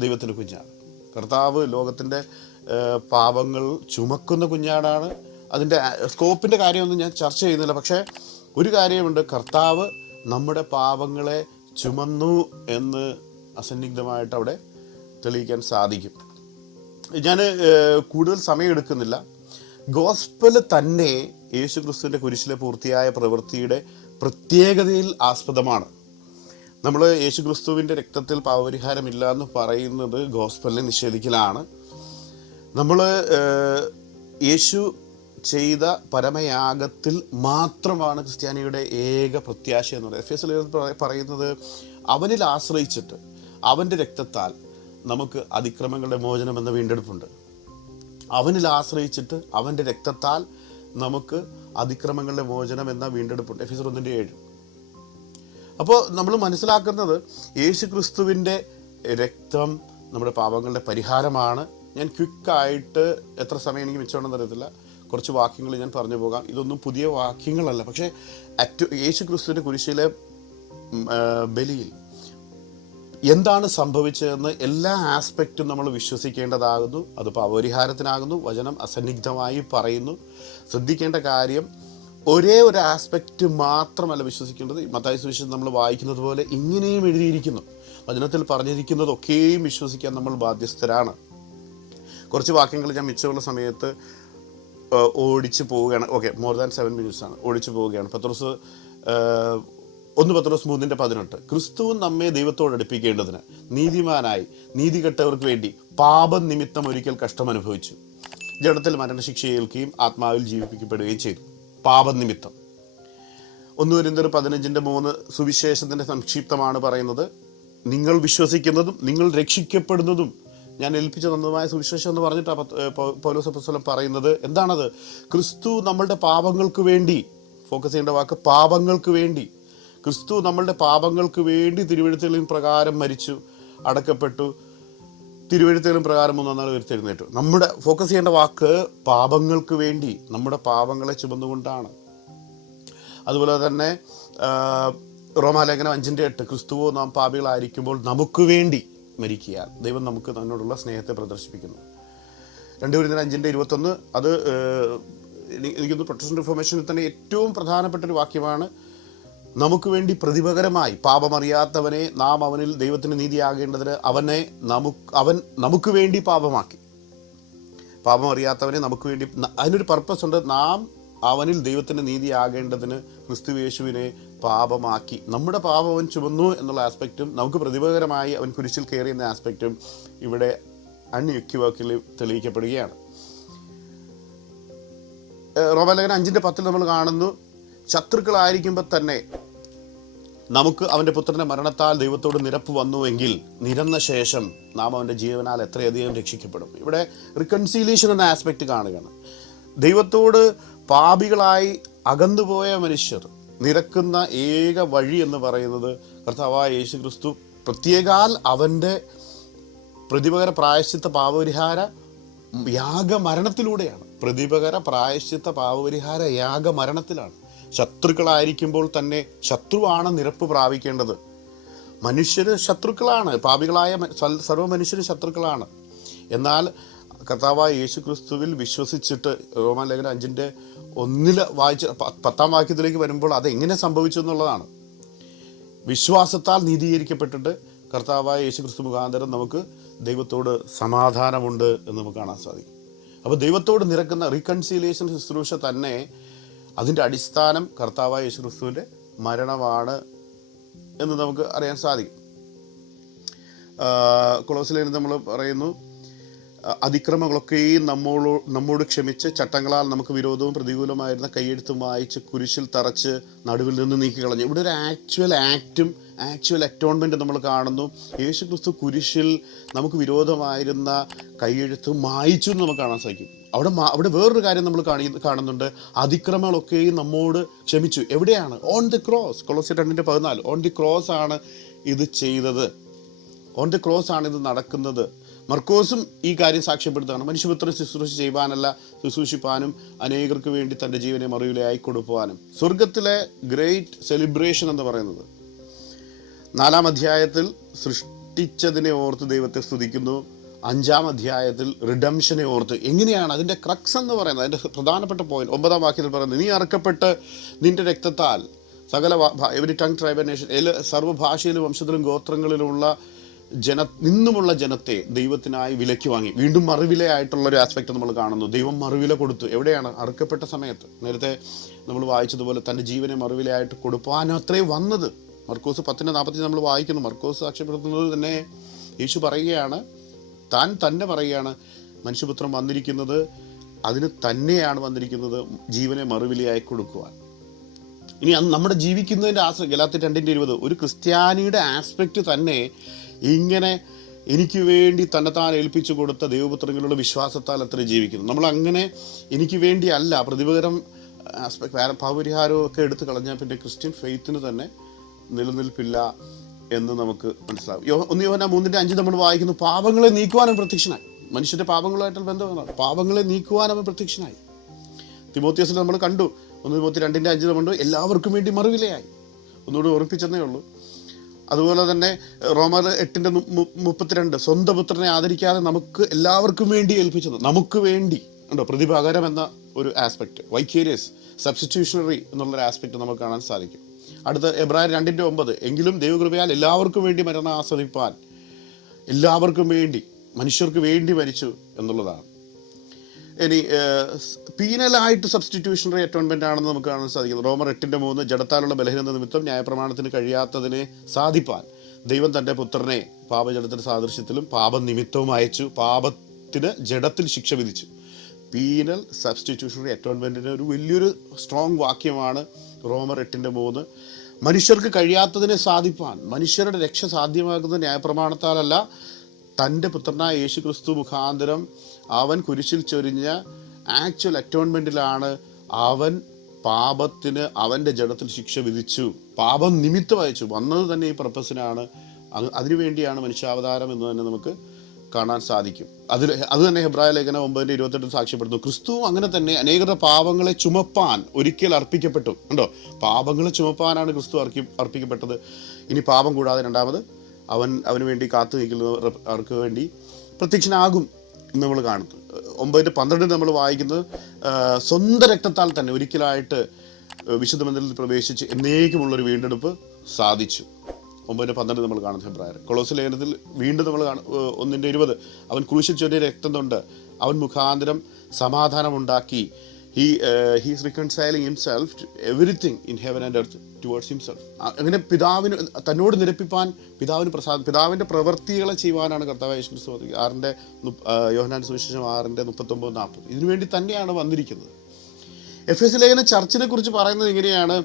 ദൈവത്തിൻ്റെ കുഞ്ഞാണ് കർത്താവ്. ലോകത്തിൻ്റെ പാപങ്ങൾ ചുമക്കുന്ന കുഞ്ഞാടാണ്. അതിൻ്റെ സ്കോപ്പിൻ്റെ കാര്യമൊന്നും ഞാൻ ചർച്ച ചെയ്യുന്നില്ല. പക്ഷേ ഒരു കാര്യമുണ്ട്, കർത്താവ് നമ്മുടെ പാപങ്ങളെ ചുമന്നു എന്ന് അസന്നിഗ്ധമായിട്ട് അവിടെ തെളിയിക്കാൻ സാധിക്കും. ഞാൻ കൂടുതൽ സമയം എടുക്കുന്നില്ല. ഗോസ്പൽ തന്നെ യേശു ക്രിസ്തുവിൻ്റെ കുരിശിലെ പൂർത്തിയായ പ്രവൃത്തിയുടെ പ്രത്യേകതയിൽ ആസ്പദമാണ്. നമ്മൾ യേശു ക്രിസ്തുവിൻ്റെ രക്തത്തിൽ പാപപരിഹാരമില്ല എന്ന് പറയുന്നത് ഗോസ്പലിനെ നിഷേധിക്കലാണ്. നമ്മൾ യേശു ചെയ്ത പരമയാഗത്തിൽ മാത്രമാണ് ക്രിസ്ത്യാനിയുടെ ഏക പ്രത്യാശ എന്ന് പറയുന്നത്. എഫേസ്യർ പറയുന്നത്, അവനിൽ ആശ്രയിച്ചിട്ട് അവൻ്റെ രക്തത്താൽ നമുക്ക് അതിക്രമങ്ങളുടെ മോചനം എന്ന വീണ്ടെടുപ്പുണ്ട്. അവനിൽ ആശ്രയിച്ചിട്ട് അവൻ്റെ രക്തത്താൽ നമുക്ക് അതിക്രമങ്ങളുടെ മോചനം എന്ന വീണ്ടെടുപ്പുണ്ട്. എഫേസ്യർ 1:7. അപ്പോൾ നമ്മൾ മനസ്സിലാക്കുന്നത് യേശു ക്രിസ്തുവിൻ്റെ രക്തം നമ്മുടെ പാപങ്ങളുടെ പരിഹാരമാണ്. ഞാൻ ക്വിക്കായിട്ട് എത്ര സമയം എനിക്ക് മിച്ചമുണ്ടെന്ന് അറിയത്തില്ല, കുറച്ച് വാക്യങ്ങൾ ഞാൻ പറഞ്ഞു പോകാം. ഇതൊന്നും പുതിയ വാക്യങ്ങളല്ല, പക്ഷേ യേശു ക്രിസ്തുവിൻ്റെ കുരിശിലെ ബലിയിൽ എന്താണ് സംഭവിച്ചതെന്ന് എല്ലാ ആസ്പെക്റ്റും നമ്മൾ വിശ്വസിക്കേണ്ടതാകുന്നു. അത് പാപപരിഹാരത്തിനാകുന്നു. വചനം അസന്നിഗ്ധമായി പറയുന്നു. ശ്രദ്ധിക്കേണ്ട കാര്യം, ഒരേ ഒരു ആസ്പെക്റ്റ് മാത്രമല്ല വിശ്വസിക്കേണ്ടത്. മത്തായി സുവിശേഷം നമ്മൾ വായിക്കുന്നത് പോലെ ഇങ്ങനെയും എഴുതിയിരിക്കുന്നു. വചനത്തിൽ പറഞ്ഞിരിക്കുന്നതൊക്കെയും വിശ്വസിക്കാൻ നമ്മൾ ബാധ്യസ്ഥരാണ്. കുറച്ച് വാക്യങ്ങൾ ഞാൻ മിച്ചമുള്ള സമയത്ത് ഓടിച്ചു പോവുകയാണ്. ഓക്കെ, മോർ ദാൻ 7 minutes ആണ്, ഓടിച്ചു പോവുകയാണ്. പത്രോസ് 3:18 ക്രിസ്തു നമ്മെ ദൈവത്തോട് അടുപ്പിക്കേണ്ടതിന് നീതിമാനായി നീതി കെട്ടവർക്ക് വേണ്ടി പാപം നിമിത്തം ഒരിക്കൽ കഷ്ടം അനുഭവിച്ചു. ജഡത്തിൽ മരണശിക്ഷ ഏൽക്കുകയും ആത്മാവിൽ ജീവിപ്പിക്കപ്പെടുകയും ചെയ്തു. പാപം നിമിത്തം. 1 കൊരിന്ത്യർ 15:3 സുവിശേഷത്തിൻ്റെ സംക്ഷിപ്തമാണ് പറയുന്നത്. നിങ്ങൾ വിശ്വസിക്കുന്നതും നിങ്ങൾ രക്ഷിക്കപ്പെടുന്നതും ഞാൻ ഏൽപ്പിച്ച തന്നതുമായ സുവിശേഷം എന്ന് പറഞ്ഞിട്ടാണ് പൗലോസ് അപ്പോസ്തലൻ പറയുന്നത്. എന്താണത്? ക്രിസ്തു നമ്മളുടെ പാപങ്ങൾക്ക് വേണ്ടി, ഫോക്കസ് ചെയ്യേണ്ട വാക്ക് പാപങ്ങൾക്ക് വേണ്ടി, ക്രിസ്തു നമ്മളുടെ പാപങ്ങൾക്ക് വേണ്ടി തിരുവെഴുത്തുകളിൻ പ്രകാരം മരിച്ചു, അടക്കപ്പെട്ടു, തിരുവെഴുത്തുകളിൻ പ്രകാരം 3-ാം നാൾ ഉയർത്തെഴുന്നേറ്റു. നമ്മുടെ ഫോക്കസ് ചെയ്യേണ്ട വാക്ക് പാപങ്ങൾക്ക് വേണ്ടി, നമ്മുടെ പാപങ്ങളെ ചുമന്നുകൊണ്ടാണ്. അതുപോലെ തന്നെ റോമാലേഖനം 5:8 ക്രിസ്തുവോ നാം പാപികളായിരിക്കുമ്പോൾ നമുക്ക് വേണ്ടി മരിക്കുക. ദൈവം നമുക്ക് തന്നോടുള്ള സ്നേഹത്തെ പ്രദർശിപ്പിക്കുന്നു. 2 കൊരിന്ത്യർ 5:21 അത് എനിക്കൊന്ന് പ്രൊട്ടസ്റ്റന്റ് റിഫോർമേഷനിൽ തന്നെ ഏറ്റവും പ്രധാനപ്പെട്ട ഒരു വാക്യമാണ്. നമുക്ക് വേണ്ടി പ്രതിപകരമായി പാപമറിയാത്തവനെ നാം അവനിൽ ദൈവത്തിന് നീതിയാകേണ്ടതിന് അവൻ നമുക്ക് വേണ്ടി പാപമാക്കി. പാപമറിയാത്തവനെ നമുക്ക് വേണ്ടി, അതിനൊരു പർപ്പസ് ഉണ്ട്. നാം അവനിൽ ദൈവത്തിന് നീതിയാകേണ്ടതിന് ക്രിസ്തുയേശുവിനെ പാപമാക്കി. നമ്മുടെ പാപം അവൻ ചുമന്നു എന്നുള്ള ആസ്പെക്റ്റും നമുക്ക് പ്രതിപകരമായി അവൻ കുരിശിൽ കയറി എന്ന ആസ്പെക്റ്റും ഇവിടെ അൺയുക്തിവാക്കിൽ തെളിയിക്കപ്പെടുകയാണ്. റോമാലേഖനം 5:10 നമ്മൾ കാണുന്നു, ശത്രുക്കളായിരിക്കുമ്പോൾ തന്നെ നമുക്ക് അവൻ്റെ പുത്രൻ്റെ മരണത്താൽ ദൈവത്തോട് നിരപ്പ് വന്നുവെങ്കിൽ നിരന്ന ശേഷം നാം അവൻ്റെ ജീവനാൽ എത്രയധികം രക്ഷിക്കപ്പെടും. ഇവിടെ റിക്കൺസീലിയേഷൻ എന്ന ആസ്പെക്റ്റ് കാണുകയാണ്. ദൈവത്തോട് പാപികളായി അകന്നുപോയ മനുഷ്യർ നിരക്കുന്ന ഏക വഴി എന്ന് പറയുന്നത് കർത്താവായ യേശു ക്രിസ്തു പ്രത്യേകാൽ അവൻ്റെ പ്രതിപകര പ്രായശ്ചിത്ത പാപപരിഹാര യാഗമരണത്തിലൂടെയാണ്. പ്രതിപകര പ്രായശ്ചിത്ത പാപപരിഹാര യാഗമരണത്തിലാണ്. ശത്രുക്കളായിരിക്കുമ്പോൾ തന്നെ ശത്രുവാണ് നിരപ്പ് പ്രാപിക്കേണ്ടത്. മനുഷ്യർ ശത്രുക്കളാണ്, പാപികളായ സർവ്വ മനുഷ്യർ ശത്രുക്കളാണ്. എന്നാൽ കർത്താവായ യേശു ക്രിസ്തുവിൽ വിശ്വസിച്ചിട്ട് റോമാലേഖനം 5:1 വായിച്ച് 10-ാം വാക്യത്തിലേക്ക് വരുമ്പോൾ അതെങ്ങനെ സംഭവിച്ചു എന്നുള്ളതാണ്. വിശ്വാസത്താൽ നീതീകരിക്കപ്പെട്ടിട്ട് കർത്താവായ യേശു ക്രിസ്തു മുഖാന്തരം നമുക്ക് ദൈവത്തോട് സമാധാനമുണ്ട് എന്ന് നമുക്ക് കാണാൻ സാധിക്കും. അപ്പോൾ ദൈവത്തോട് നിരക്കുന്ന റീകൺസീലിയേഷൻ ശുശ്രൂഷ തന്നെ അതിൻ്റെ അടിസ്ഥാനം കർത്താവായ യേശു ക്രിസ്തുവിൻ്റെ മരണമാണ് എന്ന് നമുക്ക് അറിയാൻ സാധിക്കും. കൊളോസിലേഖനത്തിൽ നമ്മൾ പറയുന്നു, അതിക്രമങ്ങളൊക്കെയും നമ്മോട് ക്ഷമിച്ച് ചട്ടങ്ങളാൽ നമുക്ക് വിരോധവും പ്രതികൂലമായിരുന്ന കൈയെഴുത്തും വായിച്ച് കുരിശിൽ തറച്ച് നടുവിൽ നിന്ന് നീക്കി കളഞ്ഞു. ഇവിടെ ഒരു ആക്ച്വൽ അറ്റോൺമെൻറ്റ് നമ്മൾ കാണുന്നു. യേശു ക്രിസ്തു കുരിശിൽ നമുക്ക് വിരോധമായിരുന്ന കൈയെഴുത്ത് മായിച്ചു എന്ന് നമുക്ക് കാണാൻ സാധിക്കും. അവിടെ വേറൊരു കാര്യം നമ്മൾ കാണുന്നുണ്ട്. അതിക്രമങ്ങളൊക്കെയും നമ്മോട് ക്ഷമിച്ചു. എവിടെയാണ്? On the cross. കൊളോസ്യർ 2:14. ഓൺ ദി ക്രോസ് ആണ് ഇത് ചെയ്തത്. ഓൺ ദി ക്രോസ് ആണ് ഇത് നടക്കുന്നത്. മർക്കോസും ഈ കാര്യം സാക്ഷ്യപ്പെടുത്തുകയാണ്. മനുഷ്യപുത്രൻ ശുശ്രൂഷ ചെയ്യുവാനല്ല, ശുശ്രൂഷിപ്പാനും അനേകർക്ക് വേണ്ടി തൻ്റെ ജീവനെ മറുവിലയായി കൊടുക്കുവാനും. സ്വർഗത്തിലെ ഗ്രേറ്റ് സെലിബ്രേഷൻ എന്ന് പറയുന്നത് 4-ാം അധ്യായത്തിൽ സൃഷ്ടിച്ചതിനെ ഓർത്ത് ദൈവത്തെ സ്തുതിക്കുന്നു. 5-ാം അധ്യായത്തിൽ റിഡംഷനെ ഓർത്ത്. എങ്ങനെയാണ് അതിൻ്റെ ക്രക്സ് എന്ന് പറയുന്നത്? അതിൻ്റെ പ്രധാനപ്പെട്ട പോയിന്റ് 9-ാം വാക്യത്തിൽ പറയുന്നത്, നീ അറുക്കപ്പെട്ട് നിന്റെ രക്തത്താൽ സകല എവരി ടങ് ട്രൈബ് നേഷൻ, സർവ്വഭാഷയിലും വംശത്തിലും ഗോത്രങ്ങളിലുമുള്ള നിന്നുമുള്ള ജനത്തെ ദൈവത്തിനായി വിലയ്ക്ക് വാങ്ങി. വീണ്ടും മറുവിലയായിട്ടുള്ളൊരു ആസ്പെക്റ്റ് നമ്മൾ കാണുന്നു. ദൈവം മറുവില കൊടുത്തു. എവിടെയാണ്? അറുക്കപ്പെട്ട സമയത്ത്. നേരത്തെ നമ്മൾ വായിച്ചതുപോലെ തൻ്റെ ജീവനെ മറുവിലയായിട്ട് കൊടുപ്പാനത്രേ വന്നത്. മർക്കോസ് 10:40 നമ്മൾ വായിക്കുന്നു. മർക്കോസ് സാക്ഷ്യപ്പെടുത്തുന്നത് തന്നെ യേശു പറയുകയാണ്, താൻ തന്നെ പറയുകയാണ്, മനുഷ്യപുത്രൻ വന്നിരിക്കുന്നത് അതിന് തന്നെയാണ് വന്നിരിക്കുന്നത്, ജീവനെ മറുവിലയായി കൊടുക്കുവാൻ. ഇനി നമ്മുടെ ജീവിക്കുന്നതിൻ്റെ ഗലാത്യർ 2:20 ഒരു ക്രിസ്ത്യാനിയുടെ ആസ്പെക്റ്റ് തന്നെ ഇങ്ങനെ എനിക്ക് വേണ്ടി തന്നെത്താൻ ഏൽപ്പിച്ചു കൊടുത്ത ദൈവപുത്രങ്ങളുടെ വിശ്വാസത്താൽ അത്ര ജീവിക്കുന്നു. നമ്മളങ്ങനെ എനിക്ക് വേണ്ടി അല്ല, പ്രതിപകരം പാപപരിഹാരവും ഒക്കെ എടുത്തു കളഞ്ഞാൽ പിന്നെ ക്രിസ്ത്യൻ ഫെയ്ത്തിന് തന്നെ നിലനിൽപ്പില്ല എന്ന് നമുക്ക് മനസ്സിലാവും. 1 യോഹന്നാൻ 3:5 നമ്മൾ വായിക്കുന്നു, പാപങ്ങളെ നീക്കുവാനും പ്രത്യക്ഷനായി. മനുഷ്യൻ്റെ പാപങ്ങളുമായിട്ടുള്ള ബന്ധമാണ്. പാപങ്ങളെ നീക്കുവാൻ അവൻ പ്രത്യക്ഷനായി. തിമോത്തിയോസിൽ നമ്മൾ കണ്ടു. 1 തിമോത്തി 2:5 നമ്മൾ എല്ലാവർക്കും വേണ്ടി മറുവിലയായി. ഒന്നുകൂടി ഓർപ്പിച്ചെന്നേ ഉള്ളൂ. അതുപോലെ തന്നെ റോമർ 8:32 സ്വന്തം പുത്രനെ ആദരിക്കാതെ നമുക്ക് എല്ലാവർക്കും വേണ്ടി ഏൽപ്പിച്ചത്. നമുക്ക് വേണ്ടി ഉണ്ടോ? പ്രതിപകരം എന്ന ഒരു ആസ്പെക്റ്റ്, വൈക്കേരിയസ്, സബ്സ്റ്റിറ്റ്യൂഷണറി എന്നുള്ളൊരു ആസ്പെക്റ്റ് നമുക്ക് കാണാൻ സാധിക്കും. അടുത്ത എബ്രായർ 2:9 എങ്കിലും ദൈവകൃപയാൽ എല്ലാവർക്കും വേണ്ടി മരണം ആസ്വദിപ്പാൻ, എല്ലാവർക്കും വേണ്ടി, മനുഷ്യർക്ക് വേണ്ടി മരിച്ചു എന്നുള്ളതാണ്. ഇനി പീനലായിട്ട് സബ്സ്റ്റിറ്റ്യൂഷണറി അറ്റോൺമെൻ്റ് ആണെന്ന് നമുക്ക് കാണാൻ സാധിക്കുന്നത്. റോമർ 8:3 ജഡത്താലുള്ള ബലഹീനത നിമിത്തം ന്യായപ്രമാണത്തിന് കഴിയാത്തതിനെ സാധിപ്പാൻ ദൈവം തൻ്റെ പുത്രനെ പാപജഡത്തിൻ്റെ സാദൃശ്യത്തിലും പാപനിമിത്തവും അയച്ചു, പാപത്തിന് ജഡത്തിൽ ശിക്ഷ വിധിച്ചു. പീനൽ സബ്സ്റ്റിറ്റ്യൂഷണറി അറ്റോൺമെൻറ്റിന് ഒരു വലിയൊരു സ്ട്രോങ് വാക്യമാണ് റോമർ 8:3. മനുഷ്യർക്ക് കഴിയാത്തതിനെ സാധിപ്പാൻ, മനുഷ്യരുടെ രക്ഷ സാധ്യമാക്കുന്നത് ന്യായപ്രമാണത്താലല്ല, തൻ്റെ പുത്രനായ യേശു ക്രിസ്തു മുഖാന്തരം അവൻ കുരിശിൽ ചൊരിഞ്ഞ ആക്ച്വൽ അറ്റോൺമെൻറ്റിലാണ് അവൻ പാപത്തിന് അവൻ്റെ ജഡത്തിൽ ശിക്ഷ വിധിച്ചു, പാപം നിമിത്തം അയച്ചു. വന്നത് തന്നെ ഈ പർപ്പസിനാണ്, അതിനുവേണ്ടിയാണ് മനുഷ്യാവതാരം എന്ന് തന്നെ നമുക്ക് കാണാൻ സാധിക്കും. അത് തന്നെ ഹെബ്രായ ലേഖനം 9:28 സാക്ഷ്യപ്പെടുന്നു. ക്രിസ്തുവും അങ്ങനെ തന്നെ അനേകരുടെ പാപങ്ങളെ ചുമപ്പാൻ ഒരിക്കൽ അർപ്പിക്കപ്പെട്ടു. ഉണ്ടോ? പാപങ്ങളെ ചുമപ്പാനാണ് ക്രിസ്തു അർപ്പിക്കപ്പെട്ടത്. ഇനി പാപം കൂടാതെ രണ്ടാമത് അവന് വേണ്ടി കാത്തു നിൽക്കുന്നവർക്ക് വേണ്ടി പ്രത്യക്ഷനാകും എന്ന് നമ്മൾ കാണുന്നു. 9:12 നമ്മൾ വായിക്കുന്നത്, സ്വന്തം രക്തത്താൽ തന്നെ ഒരിക്കലായിട്ട് വിശുദ്ധ മന്ദിരത്തിൽ പ്രവേശിച്ച് എന്നേക്കുമുള്ളൊരു വീണ്ടെടുപ്പ് സാധിച്ചു. 9:12 നമ്മൾ കാണുന്നു ഹെബ്രായർ. കൊളോസ്യ ലേഖനത്തിൽ വീണ്ടും നമ്മൾ 1:20 അവൻ ക്രൂശിൽ ചൊരിഞ്ഞ രക്തം കൊണ്ട് അവൻ മുഖാന്തരം സമാധാനം ഉണ്ടാക്കി. He's reconciling himself to everything in heaven and earth towards himself. അങ്ങനെ പിതാവിന് തന്നോട് നിരപ്പിപ്പാൻ പിതാവിൻ്റെ പ്രവൃത്തികളെ ചെയ്യുവാനാണ് കർത്താവ് യേശു ക്രിസ്തു യോഹന്നാൻ സുവിശേഷം 6:39-40 ഇതിനുവേണ്ടി തന്നെയാണ് വന്നിരിക്കുന്നത്. എഫെസ്യ ലേഖനം ചർച്ചിനെ കുറിച്ച് പറയുന്നത് ഇങ്ങനെയാണ്.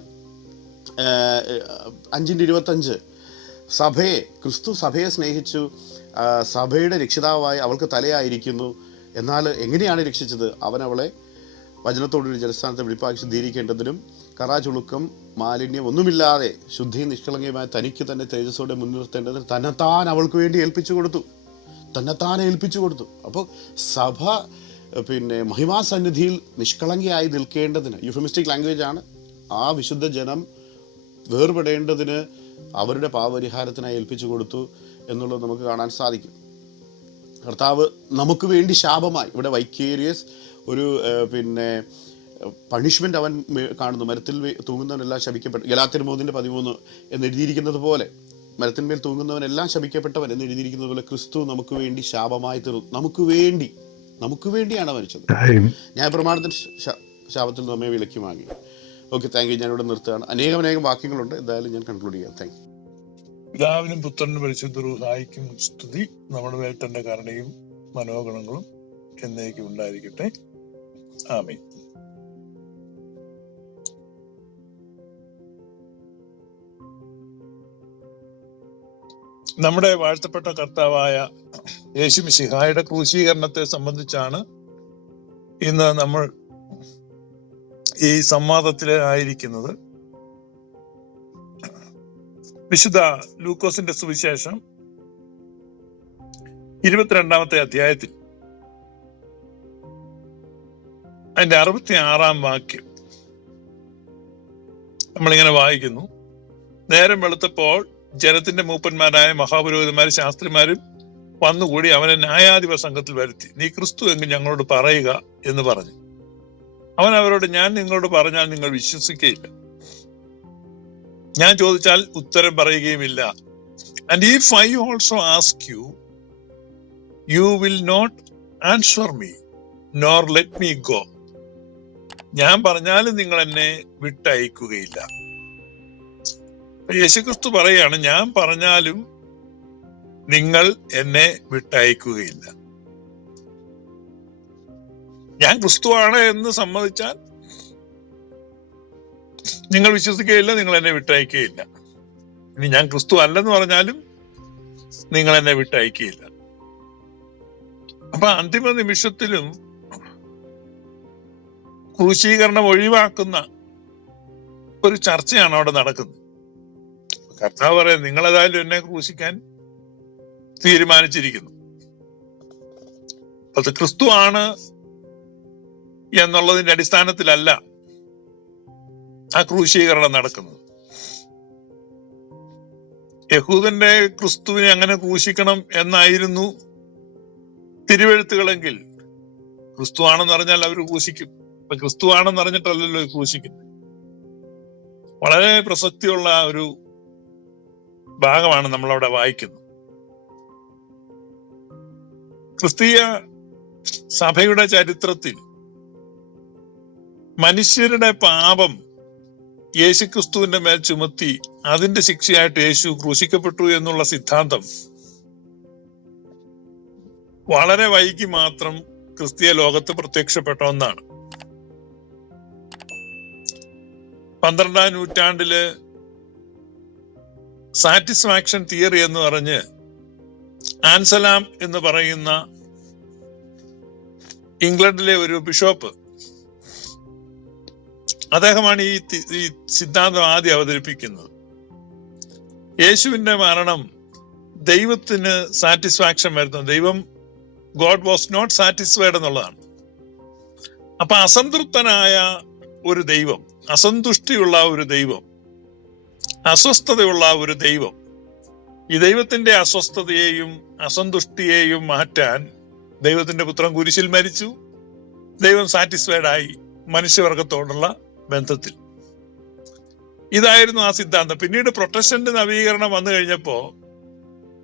5:25 ക്രിസ്തു സഭയെ സ്നേഹിച്ചു, സഭയുടെ രക്ഷിതാവായി അവൾക്ക് തലയായിരിക്കുന്നു. എന്നാൽ എങ്ങനെയാണ് രക്ഷിച്ചത്? അവൻ അവളെ വചനത്തോടൊരു ജലസ്ഥാനത്തെ വെളിപ്പാക്കി ശുദ്ധീകരിക്കേണ്ടതിനും കറാചുളുക്കം മാലിന്യം ഒന്നുമില്ലാതെ ശുദ്ധിയും നിഷ്കളങ്കയുമായ തനിക്ക് തന്നെ തേജസ്സോടെ മുൻനിർത്തേണ്ടതിന് തന്നെത്താൻ അവൾക്ക് വേണ്ടി ഏൽപ്പിച്ചു കൊടുത്തു. അപ്പോൾ സഭ പിന്നെ മഹിമാസന്നിധിയിൽ നിഷ്കളങ്കയായി നിൽക്കേണ്ടതിന്, യുഫമിസ്റ്റിക് ലാംഗ്വേജ് ആണ്, ആ വിശുദ്ധ ജനം വേർപെടേണ്ടതിന് അവരുടെ പാപപരിഹാരത്തിനായി ഏൽപ്പിച്ചു കൊടുത്തു എന്നുള്ളത് നമുക്ക് കാണാൻ സാധിക്കും. കർത്താവ് നമുക്ക് വേണ്ടി ശാപമായി, ഇവിടെ വൈക്കേരിയസ് ഒരു പിന്നെ പണിഷ്മെൻ്റ് അവൻ കാണുന്നു. മരത്തിൽ തൂങ്ങുന്നവനെല്ലാം ശപിക്കപ്പെട്ടു, ഗലാത്യർ 3:13 എന്നെഴുതിയിരിക്കുന്നത് പോലെ, മരത്തിന്മേൽ തൂങ്ങുന്നവനെല്ലാം ശപിക്കപ്പെട്ടവൻ എന്ന് എഴുതിയിരിക്കുന്നത് പോലെ ക്രിസ്തു നമുക്ക് വേണ്ടി ശാപമായി തീർന്നു. നമുക്ക് വേണ്ടിയാണ് മരിച്ചത്. ന്യായപ്രമാണത്തിൻ്റെ ശാപത്തിൽ നമ്മെ വിലക്കി വാങ്ങി. Okay, thank you. ഞാനിവിടെ നിർത്തുകയാണ്. അനേകം വാക്യങ്ങളുണ്ട്, എന്തായാലും ഞാൻ കൺക്ലൂഡ് ചെയ്യാം. Thank you. പിതാവിനും പുത്രനും പരിശുദ്ധ റൂഹായിക്കും സ്തുതി. നമ്മുടെ മേൽ തന്റെ കരുണയും മനോഗുണങ്ങളും എന്നേക്കും ഉണ്ടായിരിക്കട്ടെ. ആമേൻ. നമ്മുടെ വാഴ്ത്തപ്പെട്ട കർത്താവായ യേശു മിശിഹായുടെ ക്രൂശീകരണത്തെ സംബന്ധിച്ചാണ് ഇന്ന് നമ്മൾ ഈ സംവാദത്തില് ആയിരിക്കുന്നത്. വിശുദ്ധ ലൂക്കോസിന്റെ സുവിശേഷം 22-ാമത്തെ അധ്യായത്തിൽ അതിന്റെ 66-ാം വാക്യം നമ്മളിങ്ങനെ വായിക്കുന്നു. നേരം വെളുത്തപ്പോൾ ജനത്തിന്റെ മൂപ്പന്മാരായ മഹാപുരോഹിതന്മാരും ശാസ്ത്രിമാരും വന്നുകൂടി അവനെ ന്യായാധിപ സംഘത്തിൽ വരുത്തി, നീ ക്രിസ്തു എങ്കിൽ ഞങ്ങളോട് പറയുക എന്ന് പറഞ്ഞു. അവൻ അവരോട്, ഞാൻ നിങ്ങളോട് പറഞ്ഞാൽ നിങ്ങൾ വിശ്വസിക്കുകയില്ല, ഞാൻ ചോദിച്ചാൽ ഉത്തരം പറയുകയുമില്ല. And if I also ask you, you will not answer me nor let me go. ഞാൻ പറഞ്ഞാലും നിങ്ങൾ എന്നെ വിട്ടയക്കുകയില്ല. യേശുക്രിസ്തു പറയാണ്, ഞാൻ പറഞ്ഞാലും നിങ്ങൾ എന്നെ വിട്ടയക്കുകയില്ല. ഞാൻ ക്രിസ്തുവാണ് എന്ന് സമ്മതിച്ചാൽ നിങ്ങൾ വിശ്വസിക്കുകയില്ല, നിങ്ങൾ എന്നെ വിട്ടയക്കുകയില്ല. ഇനി ഞാൻ ക്രിസ്തു അല്ലെന്ന് പറഞ്ഞാലും നിങ്ങൾ എന്നെ വിട്ടയക്കുകയില്ല. അപ്പൊ അന്തിമ നിമിഷത്തിലും ക്രൂശീകരണം ഒഴിവാക്കുന്ന ഒരു ചർച്ചയാണ് അവിടെ നടക്കുന്നത്. കർത്താവ് പറയാം, നിങ്ങളേതായാലും എന്നെ ക്രൂശിക്കാൻ തീരുമാനിച്ചിരിക്കുന്നു. അത് ക്രിസ്തു ആണ് എന്നുള്ളതിന്റെ അടിസ്ഥാനത്തിലല്ല ആ ക്രൂശീകരണം നടക്കുന്നത്. യഹൂദന്റെ ക്രിസ്തുവിനെ അങ്ങനെ ക്രൂശിക്കണം എന്നായിരുന്നു തിരുവെഴുത്തുകളെങ്കിൽ ക്രിസ്തു ആണെന്ന് പറഞ്ഞാൽ അവർ ക്രൂശിക്കും. ഇപ്പൊ ക്രിസ്തു ആണെന്ന് അറിഞ്ഞിട്ടല്ലല്ലോ ക്രൂശിക്കുന്നത്. വളരെ പ്രസക്തിയുള്ള ഒരു ഭാഗമാണ് നമ്മളവിടെ വായിക്കുന്നത്. ക്രിസ്തീയ സഭയുടെ ചരിത്രത്തിൽ മനുഷ്യരുടെ പാപം യേശുക്രിസ്തുവിന്റെ മേൽ ചുമത്തി അതിന്റെ ശിക്ഷയായിട്ട് യേശു ക്രൂശിക്കപ്പെട്ടു എന്നുള്ള സിദ്ധാന്തം വളരെ വൈകി മാത്രം ക്രിസ്തീയ ലോകത്ത് പ്രത്യക്ഷപ്പെട്ട ഒന്നാണ്. 12-ാം നൂറ്റാണ്ടില് സാറ്റിസ്ഫാക്ഷൻ തിയറി എന്ന് പറഞ്ഞ് ആൻസലാം എന്ന് പറയുന്ന ഇംഗ്ലണ്ടിലെ ഒരു ബിഷപ്പ്, അദ്ദേഹമാണ് ഈ സിദ്ധാന്തം ആദ്യം അവതരിപ്പിക്കുന്നത്. യേശുവിന്റെ മരണം ദൈവത്തിന് സാറ്റിസ്ഫാക്ഷൻ വരുത്തുന്നു. ദൈവം, ഗോഡ് വാസ് നോട്ട് സാറ്റിസ്ഫൈഡ് എന്നുള്ളതാണ്. അപ്പൊ അസംതൃപ്തനായ ഒരു ദൈവം, അസന്തുഷ്ടിയുള്ള ഒരു ദൈവം, അസ്വസ്ഥതയുള്ള ഒരു ദൈവം, ഈ ദൈവത്തിന്റെ അസ്വസ്ഥതയെയും അസന്തുഷ്ടിയെയും മാറ്റാൻ ദൈവത്തിന്റെ പുത്രൻ കുരിശിൽ മരിച്ചു. ദൈവം സാറ്റിസ്ഫൈഡ് ആയി മനുഷ്യവർഗത്തോടുള്ള ബന്ധത്തിൽ. ഇതായിരുന്നു ആ സിദ്ധാന്തം. പിന്നീട് പ്രൊട്ടസ്റ്റന്റ് നവീകരണം വന്നു കഴിഞ്ഞപ്പോ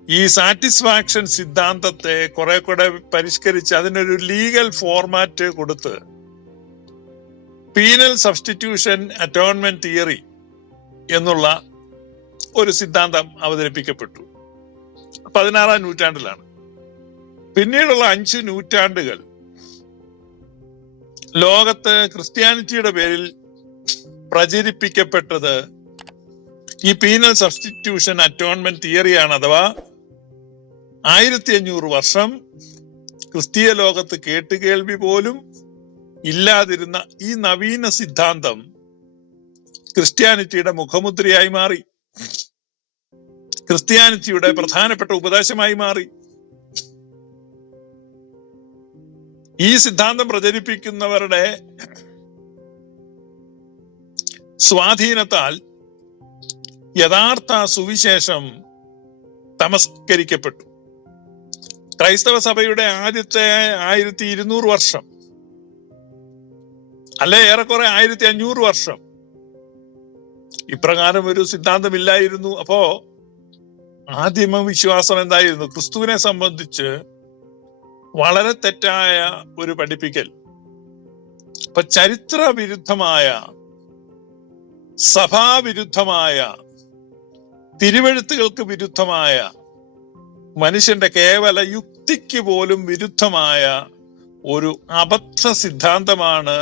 ഈ സാറ്റിസ്ഫാക്ഷൻ സിദ്ധാന്തത്തെ കുറെ കൂടെ പരിഷ്കരിച്ച് അതിനൊരു ലീഗൽ ഫോർമാറ്റ് കൊടുത്ത് പീനൽ സബ്സ്റ്റിറ്റ്യൂഷൻ അറ്റോൺമെന്റ് തിയറി എന്നുള്ള ഒരു സിദ്ധാന്തം അവതരിപ്പിക്കപ്പെട്ടു. 16-ാം നൂറ്റാണ്ടിലാണ്. പിന്നീടുള്ള 5 നൂറ്റാണ്ടുകൾ ലോകത്ത് ക്രിസ്ത്യാനിറ്റിയുടെ പേരിൽ പ്രചരിപ്പിക്കപ്പെട്ടത് ഈ പീനൽ സബ്സ്റ്റിറ്റ്യൂഷൻ അറ്റോൺമെന്റ് തിയറിയാണ്. അഥവാ 1500 വർഷം ക്രിസ്തീയ ലോകത്ത് കേട്ടുകേൾവി പോലും ഇല്ലാതിരുന്ന ഈ നവീന സിദ്ധാന്തം ക്രിസ്ത്യാനിറ്റിയുടെ മുഖമുദ്രയായി മാറി, ക്രിസ്ത്യാനിറ്റിയുടെ പ്രധാനപ്പെട്ട ഉപദേശമായി മാറി. ഈ സിദ്ധാന്തം പ്രചരിപ്പിക്കുന്നവരുടെ സ്വാധീനത്താൽ യഥാർത്ഥ സുവിശേഷം തമസ്കരിക്കപ്പെട്ടു. ക്രൈസ്തവ സഭയുടെ ആദ്യത്തെ 1200 വർഷം, അല്ലെ ഏറെക്കുറെ 1500 വർഷം ഇപ്രകാരം ഒരു സിദ്ധാന്തമില്ലായിരുന്നു. അപ്പോ ആദിമ വിശ്വാസം എന്തായിരുന്നു? ക്രിസ്തുവിനെ സംബന്ധിച്ച് വളരെ തെറ്റായ ഒരു പഠിപ്പിക്കൽ. അപ്പൊ ചരിത്ര വിരുദ്ധമായ, സഭാവിരുദ്ധമായ, തിരുവെഴുത്തുകൾക്ക് വിരുദ്ധമായ, മനുഷ്യന്റെ കേവല യുക്തിക്ക് പോലും വിരുദ്ധമായ ഒരു അബദ്ധ സിദ്ധാന്തമാണ്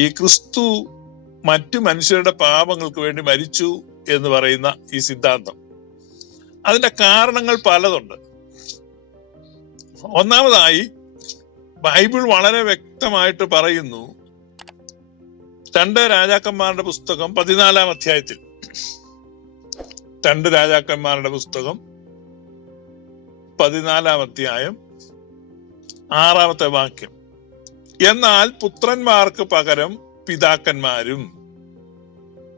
ഈ ക്രിസ്തു മറ്റു മനുഷ്യരുടെ പാപങ്ങൾക്ക് വേണ്ടി മരിച്ചു എന്ന് പറയുന്ന ഈ സിദ്ധാന്തം. അതിന്റെ കാരണങ്ങൾ പലതുണ്ട്. ഒന്നാമതായി, ബൈബിൾ വളരെ വ്യക്തമായിട്ട് പറയുന്നു, 2 രാജാക്കന്മാരുടെ പുസ്തകം 14-ാം അധ്യായത്തിൽ, 2 രാജാക്കന്മാരുടെ പുസ്തകം 14-ാം അധ്യായം 6-ാമത്തെ വാക്യം, എന്നാൽ പുത്രന്മാർക്ക് പകരം പിതാക്കന്മാരും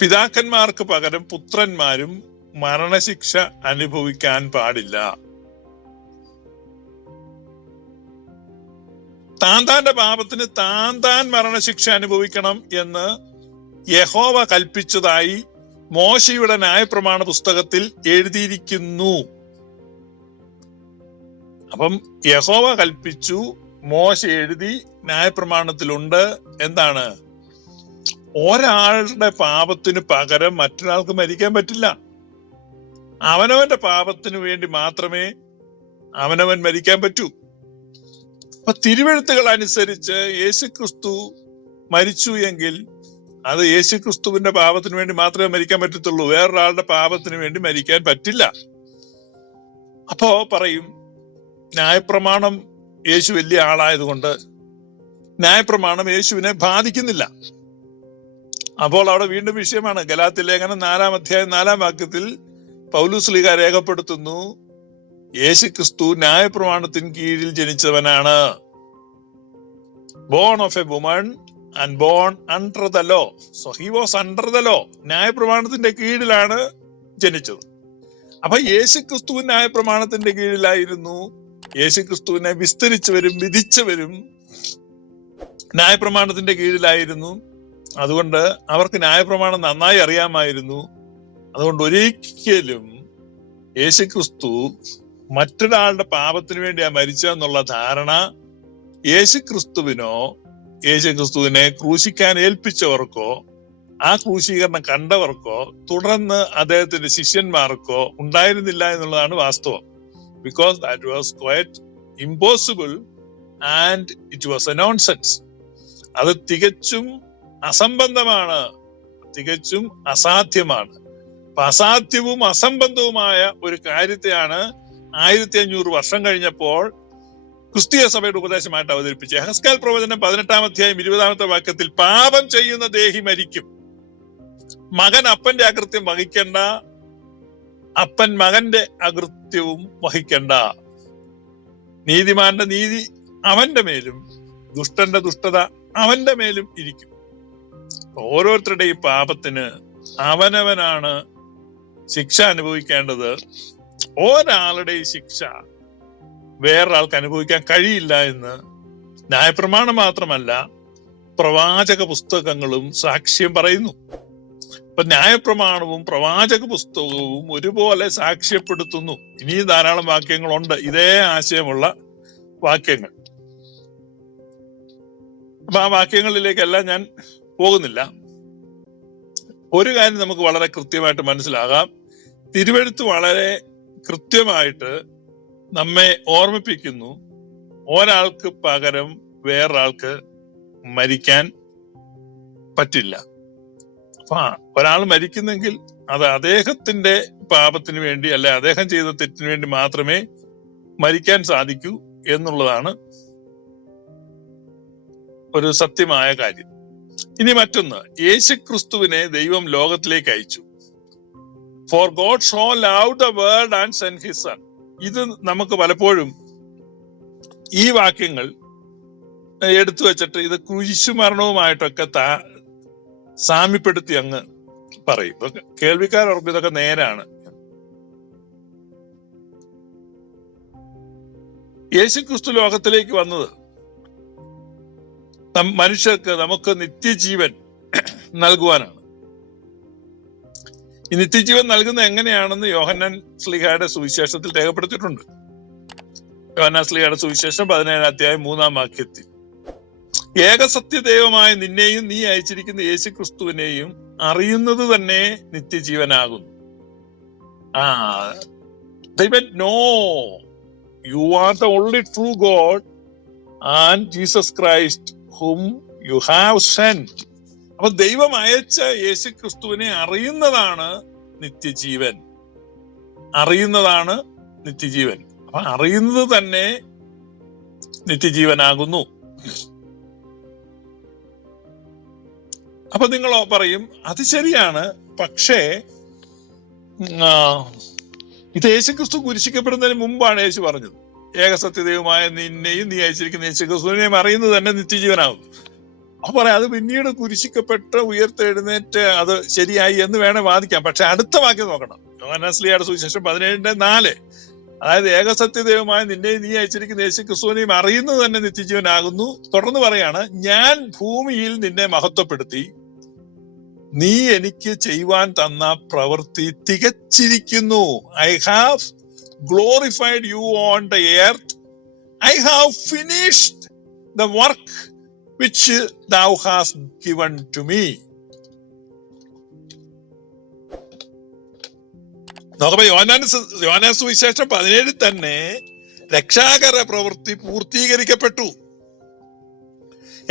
പിതാക്കന്മാർക്ക് പകരം പുത്രന്മാരും മരണശിക്ഷ അനുഭവിക്കാൻ പാടില്ല. താന്താന്റെ പാപത്തിന് താൻ മരണശിക്ഷ അനുഭവിക്കണം എന്ന് യഹോവ കൽപ്പിച്ചതായി മോശയുടെ ന്യായപ്രമാണ പുസ്തകത്തിൽ എഴുതിയിരിക്കുന്നു. അപ്പം യഹോവ കൽപ്പിച്ചു, മോശ എഴുതി, ന്യായപ്രമാണത്തിലുണ്ട്. എന്താണ്? ഒരാളുടെ പാപത്തിന് പകരം മറ്റൊരാൾക്ക് മരിക്കാൻ പറ്റില്ല. അവനവന്റെ പാപത്തിന് വേണ്ടി മാത്രമേ അവനവൻ മരിക്കാൻ പറ്റൂ. അപ്പൊ തിരുവെഴുത്തുകൾ അനുസരിച്ച് യേശുക്രിസ്തു മരിച്ചു എങ്കിൽ അത് യേശുക്രിസ്തുവിന്റെ പാപത്തിന് വേണ്ടി മാത്രമേ മരിക്കാൻ പറ്റത്തുള്ളൂ. വേറൊരാളുടെ പാപത്തിന് വേണ്ടി മരിക്കാൻ പറ്റില്ല. അപ്പോ പറയും, ന്യായപ്രമാണം യേശു വലിയ ആളായതുകൊണ്ട് ന്യായപ്രമാണം യേശുവിനെ ബാധിക്കുന്നില്ല. അപ്പോൾ അവിടെ വീണ്ടും വിഷയമാണ്. ഗലാത്യ ലേഖനം 4-ാം അധ്യായം 4-ാം വാക്യത്തിൽ പൗലോസ് ശ്ലീഹ രേഖപ്പെടുത്തുന്നു, യേശുക്രിസ്തു ന്യായപ്രമാണത്തിന് കീഴിൽ ജനിച്ചവനാണ്. Born of a woman and born under the law. So he was under the law. ന്യായപ്രമാണത്തിന്റെ കീഴിലാണ് ജനിച്ചത്. അപ്പൊ യേശുക്രിസ്തു ന്യായപ്രമാണത്തിന്റെ കീഴിലായിരുന്നു. യേശുക്രിസ്തുവിനെ വിസ്തരിച്ചവരും വിധിച്ചവരും ന്യായപ്രമാണത്തിന്റെ കീഴിലായിരുന്നു. അതുകൊണ്ട് അവർക്ക് ന്യായപ്രമാണം നന്നായി അറിയാമായിരുന്നു. അതുകൊണ്ട് ഒരിക്കലും യേശുക്രിസ്തു മറ്റൊരാളുടെ പാപത്തിന് വേണ്ടിയാ മരിച്ചെന്നുള്ള ധാരണ യേശുക്രിസ്തുവിനോ യേശുക്രിസ്തുവിനെ ക്രൂശിക്കാൻ ഏൽപ്പിച്ചവർക്കോ ആ ക്രൂശീകരണം കണ്ടവർക്കോ തുടർന്ന് അദ്ദേഹത്തിന്റെ ശിഷ്യന്മാർക്കോ ഉണ്ടായിരുന്നില്ല എന്നുള്ളതാണ് വാസ്തവം. Because that was quite impossible and it was A nonsense. അത് തികച്ചും അസംബന്ധമാണ്, തികച്ചും അസാധ്യമാണ്. അപ്പൊ അസാധ്യവും അസംബന്ധവുമായ ഒരു കാര്യത്തെയാണ് 1500 വർഷം കഴിഞ്ഞപ്പോൾ ക്രിസ്തീയ സഭയുടെ ഉപദേശമായിട്ട് അവതരിപ്പിച്ചത്. യെഹെസ്കേൽ പ്രവചനം 18-ാം അധ്യായം 20-ാമത്തെ വാക്യത്തിൽ, പാപം ചെയ്യുന്ന ദേഹി മരിക്കും, മകൻ അപ്പന്റെ അകൃത്യം വഹിക്കണ്ട, അപ്പൻ മകന്റെ അകൃത്യവും വഹിക്കണ്ട, നീതിമാന്റെ നീതി അവന്റെ മേലും ദുഷ്ടന്റെ ദുഷ്ടത അവന്റെ മേലും ഇരിക്കും. ഓരോരുത്തരുടെയും പാപത്തിന് അവനവനാണ് ശിക്ഷ അനുഭവിക്കേണ്ടത്. ഒരാളുടെയും ശിക്ഷ വേറൊരാൾക്ക് അനുഭവിക്കാൻ കഴിയില്ല എന്ന് ന്യായപ്രമാണം മാത്രമല്ല പ്രവാചക പുസ്തകങ്ങളും സാക്ഷ്യം പറയുന്നു. അപ്പൊ ന്യായപ്രമാണവും പ്രവാചക പുസ്തകവും ഒരുപോലെ സാക്ഷ്യപ്പെടുത്തുന്നു. ഇനിയും ധാരാളം വാക്യങ്ങളുണ്ട് ഇതേ ആശയമുള്ള വാക്യങ്ങൾ. അപ്പൊ ആ വാക്യങ്ങളിലേക്കെല്ലാം ഞാൻ പോകുന്നില്ല. ഒരു കാര്യം നമുക്ക് വളരെ കൃത്യമായിട്ട് മനസ്സിലാകാം. തിരുവെഴുത്ത് വളരെ കൃത്യമായിട്ട് നമ്മെ ഓർമ്മിപ്പിക്കുന്നു, ഒരാൾക്ക് പകരം വേറൊരാൾക്ക് മരിക്കാൻ പറ്റില്ല. അപ്പൊ ഒരാൾ മരിക്കുന്നെങ്കിൽ അത് അദ്ദേഹത്തിന്റെ പാപത്തിന് വേണ്ടി, അല്ലെ അദ്ദേഹം ചെയ്ത തെറ്റിന് വേണ്ടി മാത്രമേ മരിക്കാൻ സാധിക്കൂ എന്നുള്ളതാണ് ഒരു സത്യമായ കാര്യം. ഇനി മറ്റൊന്ന്, യേശുക്രിസ്തുവിനെ ദൈവം ലോകത്തിലേക്ക് അയച്ചു. For God so loved the world and saint his son. ഇത് നമുക്ക് പലപ്പോഴും ഈ വാക്യങ്ങൾ എടുത്തു വെച്ചിട്ട് ഇത് കുരിശുമരണവുമായിട്ടൊക്കെ സാമ്യപ്പെടുത്തി അങ്ങ് പറയും. കേൾവിക്കാർക്ക് ഇതൊക്കെ നേരാണ്. യേശുക്രിസ്തു ലോകത്തിലേക്ക് വന്നത് മനുഷ്യർക്ക് നമുക്ക് നിത്യജീവൻ നൽകുവാനാണ്. ഈ നിത്യജീവൻ നൽകുന്നത് എങ്ങനെയാണെന്ന് യോഹന്നാൻ ശ്ലീഹായുടെ സുവിശേഷത്തിൽ രേഖപ്പെടുത്തിയിട്ടുണ്ട്. യോഹന്നാൻ ശ്ലീഹായുടെ സുവിശേഷം 17 അധ്യായം 3-ാം വാക്യത്തിൽ, ഏകസത്യദൈവമായ നിന്നെയും നീ അയച്ചിരിക്കുന്ന യേശുക്രിസ്തുവിനെയും അറിയുന്നത് തന്നെ നിത്യജീവനാകുന്നു. They went, no, you are the only true God and Jesus Christ whom you have sent. അപ്പൊ ദൈവം അയച്ച യേശുക്രിസ്തുവിനെ അറിയുന്നതാണ് നിത്യജീവൻ. അറിയുന്നതാണ് നിത്യജീവൻ. അപ്പൊ അറിയുന്നത് തന്നെ നിത്യജീവനാകുന്നു. അപ്പൊ നിങ്ങൾ പറയും അത് ശരിയാണ്, പക്ഷേ ഇത് യേശുക്രിസ്തു കുരിശിക്കപ്പെടുന്നതിന് മുമ്പാണ് യേശു പറഞ്ഞത്. ഏകസത്യദൈവമായ നിന്നെയും നീ അയച്ചിരിക്കുന്ന യേശുക്രിസ്തുവിനെയും അറിയുന്നത് തന്നെ നിത്യജീവനാകും. അപ്പൊ പറയാം അത് പിന്നീട് കുരിശിക്കപ്പെട്ട് ഉയർത്തെഴുന്നേറ്റ് അത് ശരിയായി എന്ന് വേണേ വാദിക്കാം. പക്ഷെ അടുത്ത വാക്യം നോക്കണം. യോഹന്നാൻ ശ്ലീഹായുടെ സുവിശേഷം 17:4, അതായത് ഏകസത്യദൈവമായ നിന്നെയും നീ അയച്ചിരിക്കുന്ന യേശുക്രിസ്തുവിനെയും അറിയുന്നത് തന്നെ നിത്യജീവനാകുന്നു. തുടർന്ന് പറയാണ്, ഞാൻ ഭൂമിയിൽ നിന്നെ മഹത്വപ്പെടുത്തി, നീ എനിക്ക് ചെയ്യുവാൻ തന്ന പ്രവൃത്തി തികച്ചിരിക്കുന്നു. I have glorified you on the earth. I have finished the work which thou hast given to me. നോക്കുമ്പോ യോഹന്നാൻ സുവിശേഷം 17 തന്നെ രക്ഷാകര പ്രവൃത്തി പൂർത്തീകരിക്കപ്പെട്ടു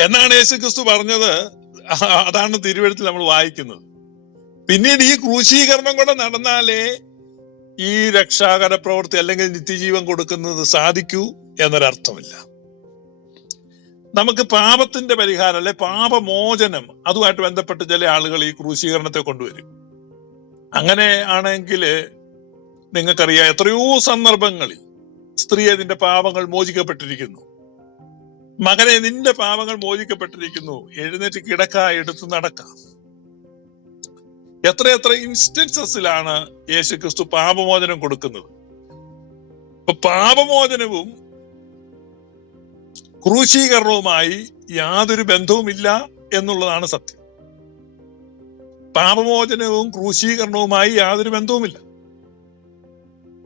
എന്നാണ് യേശുക്രിസ്തു പറഞ്ഞത്. അതാണ് തിരുവെഴുത്തിൽ നമ്മൾ വായിക്കുന്നത്. പിന്നീട് ഈ ക്രൂശീകരണം കൂടെ നടന്നാലേ ഈ രക്ഷാകര പ്രവൃത്തി അല്ലെങ്കിൽ നിത്യജീവൻ കൊടുക്കുന്നത് സാധിക്കൂ എന്നൊരർത്ഥമില്ല. നമുക്ക് പാപത്തിന്റെ പരിഹാരം അല്ലെ പാപമോചനം, അതുമായിട്ട് ബന്ധപ്പെട്ട് ചില ആളുകൾ ഈ ക്രൂശീകരണത്തെ കൊണ്ടുവരും. അങ്ങനെ ആണെങ്കിൽ നിങ്ങൾക്കറിയാം എത്രയോ സന്ദർഭങ്ങളിൽ സ്ത്രീയെ നിന്റെ പാപങ്ങൾ മോചിക്കപ്പെട്ടിരിക്കുന്നു, മകനെ നിന്റെ പാപങ്ങൾ മോചിക്കപ്പെട്ടിരിക്കുന്നു, എഴുന്നേറ്റ് കിടക്ക, എടുത്ത് നടക്കാം. എത്രയെത്ര ഇൻസ്റ്റൻസസിലാണ് യേശുക്രിസ്തു പാപമോചനം കൊടുക്കുന്നത്. ഇപ്പൊ പാപമോചനവും ക്രൂശീകരണവുമായി യാതൊരു ബന്ധവുമില്ല എന്നുള്ളതാണ് സത്യം. പാപമോചനവും ക്രൂശീകരണവുമായി യാതൊരു ബന്ധവുമില്ല.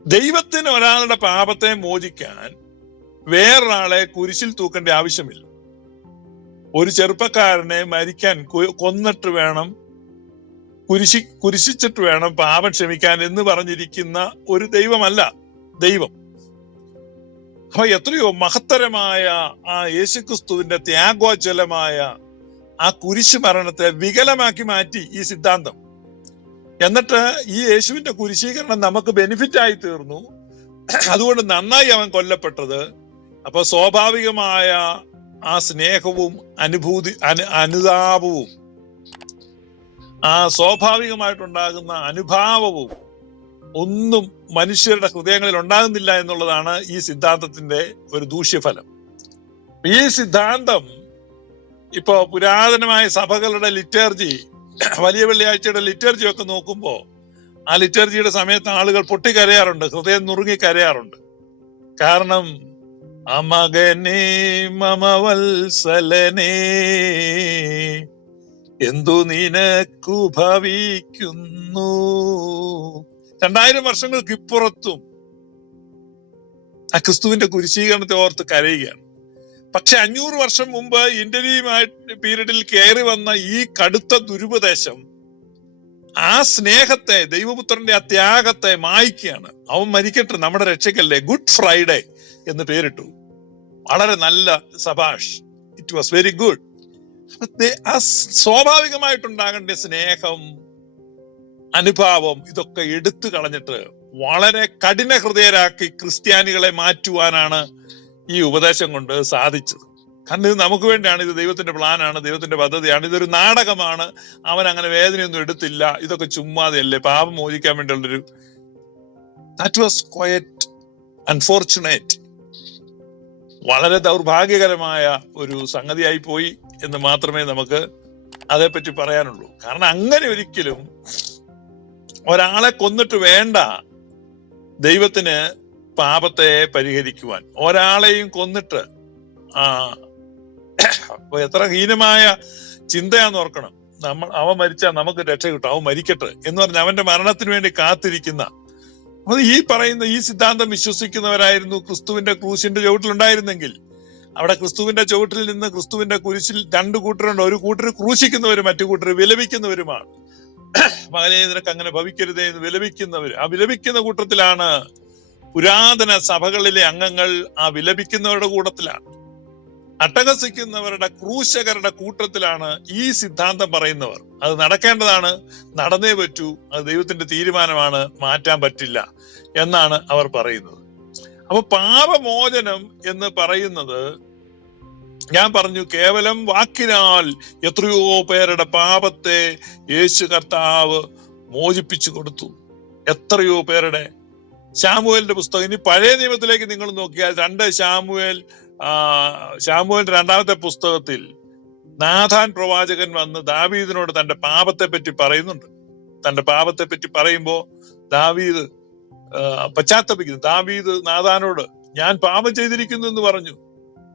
ദൈവത്തിന് ഒരാളുടെ പാപത്തെ മോചിക്കാൻ വേറൊരാളെ കുരിശിൽ തൂക്കേണ്ട ആവശ്യമില്ല. ഒരു ചെറുപ്പക്കാരനെ മരിക്കാൻ കൊന്നിട്ട് വേണം, കുരിശിച്ചിട്ട് വേണം പാപം ക്ഷമിക്കാൻ എന്ന് പറഞ്ഞിരിക്കുന്ന ഒരു ദൈവമല്ല ദൈവം. അപ്പൊ എത്രയോ മഹത്തരമായ ആ യേശുക്രിസ്തുവിന്റെ ത്യാഗോജ്വലമായ ആ കുരിശ് മരണത്തെ വികലമാക്കി മാറ്റി ഈ സിദ്ധാന്തം. എന്നിട്ട് ഈ യേശുവിന്റെ കുരിശീകരണം നമുക്ക് ബെനിഫിറ്റ് ആയി തീർന്നു. അതുകൊണ്ട് നന്നായി അവൻ കൊല്ലപ്പെട്ടത്. അപ്പൊ സ്വാഭാവികമായ ആ സ്നേഹവും അനുതാപവും ആ സ്വാഭാവികമായിട്ടുണ്ടാകുന്ന അനുഭാവവും ഒന്നും മനുഷ്യരുടെ ഹൃദയങ്ങളിൽ ഉണ്ടാകുന്നില്ല എന്നുള്ളതാണ് ഈ സിദ്ധാന്തത്തിന്റെ ഒരു ദൂഷ്യഫലം. ഈ സിദ്ധാന്തം ഇപ്പോ പുരാതനമായ സഭകളുടെ ലിറ്റർജി, വലിയ വെള്ളിയാഴ്ചയുടെ ലിറ്റർജി ഒക്കെ നോക്കുമ്പോ ആ ലിറ്റർജിയുടെ സമയത്ത് ആളുകൾ പൊട്ടിക്കരയാറുണ്ട്, ഹൃദയം നുറുങ്ങി കരയാറുണ്ട്. കാരണം അമകനേ മമവത്സലനേ എന്തു നിനക്കു ഭവിക്കുന്നു. 2000 വർഷങ്ങൾക്ക് ഇപ്പുറത്തും ആ ക്രിസ്തുവിന്റെ കുരിശീകരണത്തെ ഓർത്ത് കരയുകയാണ്. പക്ഷെ 500 വർഷം മുമ്പ് ഇന്റർവ്യൂമായിട്ട് പീരീഡിൽ കയറി വന്ന ഈ കടുത്ത ദുരുപദേശം ആ സ്നേഹത്തെ, ദൈവപുത്രന്റെ ആ ത്യാഗത്തെ മായ്ക്കുകയാണ്. അവൻ മരിക്കട്ടെ, നമ്മുടെ രക്ഷയ്ക്കല്ലേ, ഗുഡ് ഫ്രൈഡേ എന്ന് പേരിട്ടു. വളരെ നല്ല സബാഷ്, ഇറ്റ് വാസ് വെരി ഗുഡ്. ആ സ്വാഭാവികമായിട്ടുണ്ടാകേണ്ട സ്നേഹം, അനുഭാവം, ഇതൊക്കെ എടുത്തു കളഞ്ഞിട്ട് വളരെ കഠിന ഹൃദയരാക്കി ക്രിസ്ത്യാനികളെ മാറ്റുവാനാണ് ഈ ഉപദേശം കൊണ്ട് സാധിച്ചത്. കാരണം ഇത് നമുക്ക് വേണ്ടിയാണ്, ഇത് ദൈവത്തിന്റെ പ്ലാനാണ്, ദൈവത്തിന്റെ പദ്ധതിയാണ്, ഇതൊരു നാടകമാണ്. അവൻ അങ്ങനെ വേദനയൊന്നും എടുത്തില്ല, ഇതൊക്കെ ചുമ്മാതെയല്ലേ, പാപം മോചിക്കാൻ വേണ്ടിയുള്ളൊരു. That was quite unfortunate. വളരെ ദൗർഭാഗ്യകരമായ ഒരു സംഗതിയായി പോയി എന്ന് മാത്രമേ നമുക്ക് അതേപ്പറ്റി പറയാനുള്ളൂ. കാരണം അങ്ങനെ ഒരിക്കലും ഒരാളെ കൊന്നിട്ട് വേണ്ട ദൈവത്തിന് പാപത്തെ പരിഹരിക്കുവാൻ. ഒരാളെയും കൊന്നിട്ട് എത്ര ഹീനമായ ചിന്തയാന്ന് ഓർക്കണം. അവൻ മരിച്ചാൽ നമുക്ക് രക്ഷ കിട്ടും, അവൻ മരിക്കട്ടെ എന്ന് പറഞ്ഞ് അവന്റെ മരണത്തിന് വേണ്ടി കാത്തിരിക്കുന്ന, അത് ഈ പറയുന്ന ഈ സിദ്ധാന്തം വിശ്വസിക്കുന്നവരായിരുന്നു ക്രിസ്തുവിന്റെ ക്രൂശിന്റെ ചുവട്ടിലുണ്ടായിരുന്നെങ്കിൽ അവിടെ ക്രിസ്തുവിന്റെ ചുവട്ടിൽ നിന്ന് ക്രിസ്തുവിന്റെ കുരിശിൽ രണ്ടു കൂട്ടരുണ്ട്. ഒരു കൂട്ടർ ക്രൂശിക്കുന്നവരും മറ്റു കൂട്ടർ വിലപിക്കുന്നവരുമാണ്. മകനെ നിനക്ക് അങ്ങനെ ഭവിക്കരുതേ എന്ന് വിലപിക്കുന്നവർ. ആ വിലപിക്കുന്ന കൂട്ടത്തിലാണ് പുരാതന സഭകളിലെ അംഗങ്ങൾ. ആ വിലപിക്കുന്നവരുടെ കൂട്ടത്തിലാണ്, അട്ടഹസിക്കുന്നവരുടെ ക്രൂശകരുടെ കൂട്ടത്തിലാണ് ഈ സിദ്ധാന്തം പറയുന്നവർ. അത് നടക്കേണ്ടതാണ്, നടന്നേ പറ്റൂ, അത് ദൈവത്തിന്റെ തീരുമാനമാണ്, മാറ്റാൻ പറ്റില്ല എന്നാണ് അവർ പറയുന്നത്. അപ്പൊ പാപമോചനം എന്ന് പറയുന്നത്, ഞാൻ പറഞ്ഞു, കേവലം വാക്കിനാൽ എത്രയോ പേരുടെ പാപത്തെ യേശു കർത്താവ് മോചിപ്പിച്ചു കൊടുത്തു. എത്രയോ പേരുടെ. ശാമുവേലിന്റെ പുസ്തകം, ഇനി പഴയ നിയമത്തിലേക്ക് നിങ്ങൾ നോക്കിയാൽ 2 ശാമുവേൽ 2-ാമത്തെ പുസ്തകത്തിൽ നാഥാൻ പ്രവാചകൻ വന്ന് ദാവീദിനോട് തന്റെ പാപത്തെ പറ്റി പറയുന്നുണ്ട്. തന്റെ പാപത്തെ പറ്റി പറയുമ്പോ ദാവീദ് പശ്ചാത്തപിക്കുന്നു. ദാവീദ് നാഥാനോട് ഞാൻ പാപം ചെയ്തിരിക്കുന്നു എന്ന് പറഞ്ഞു.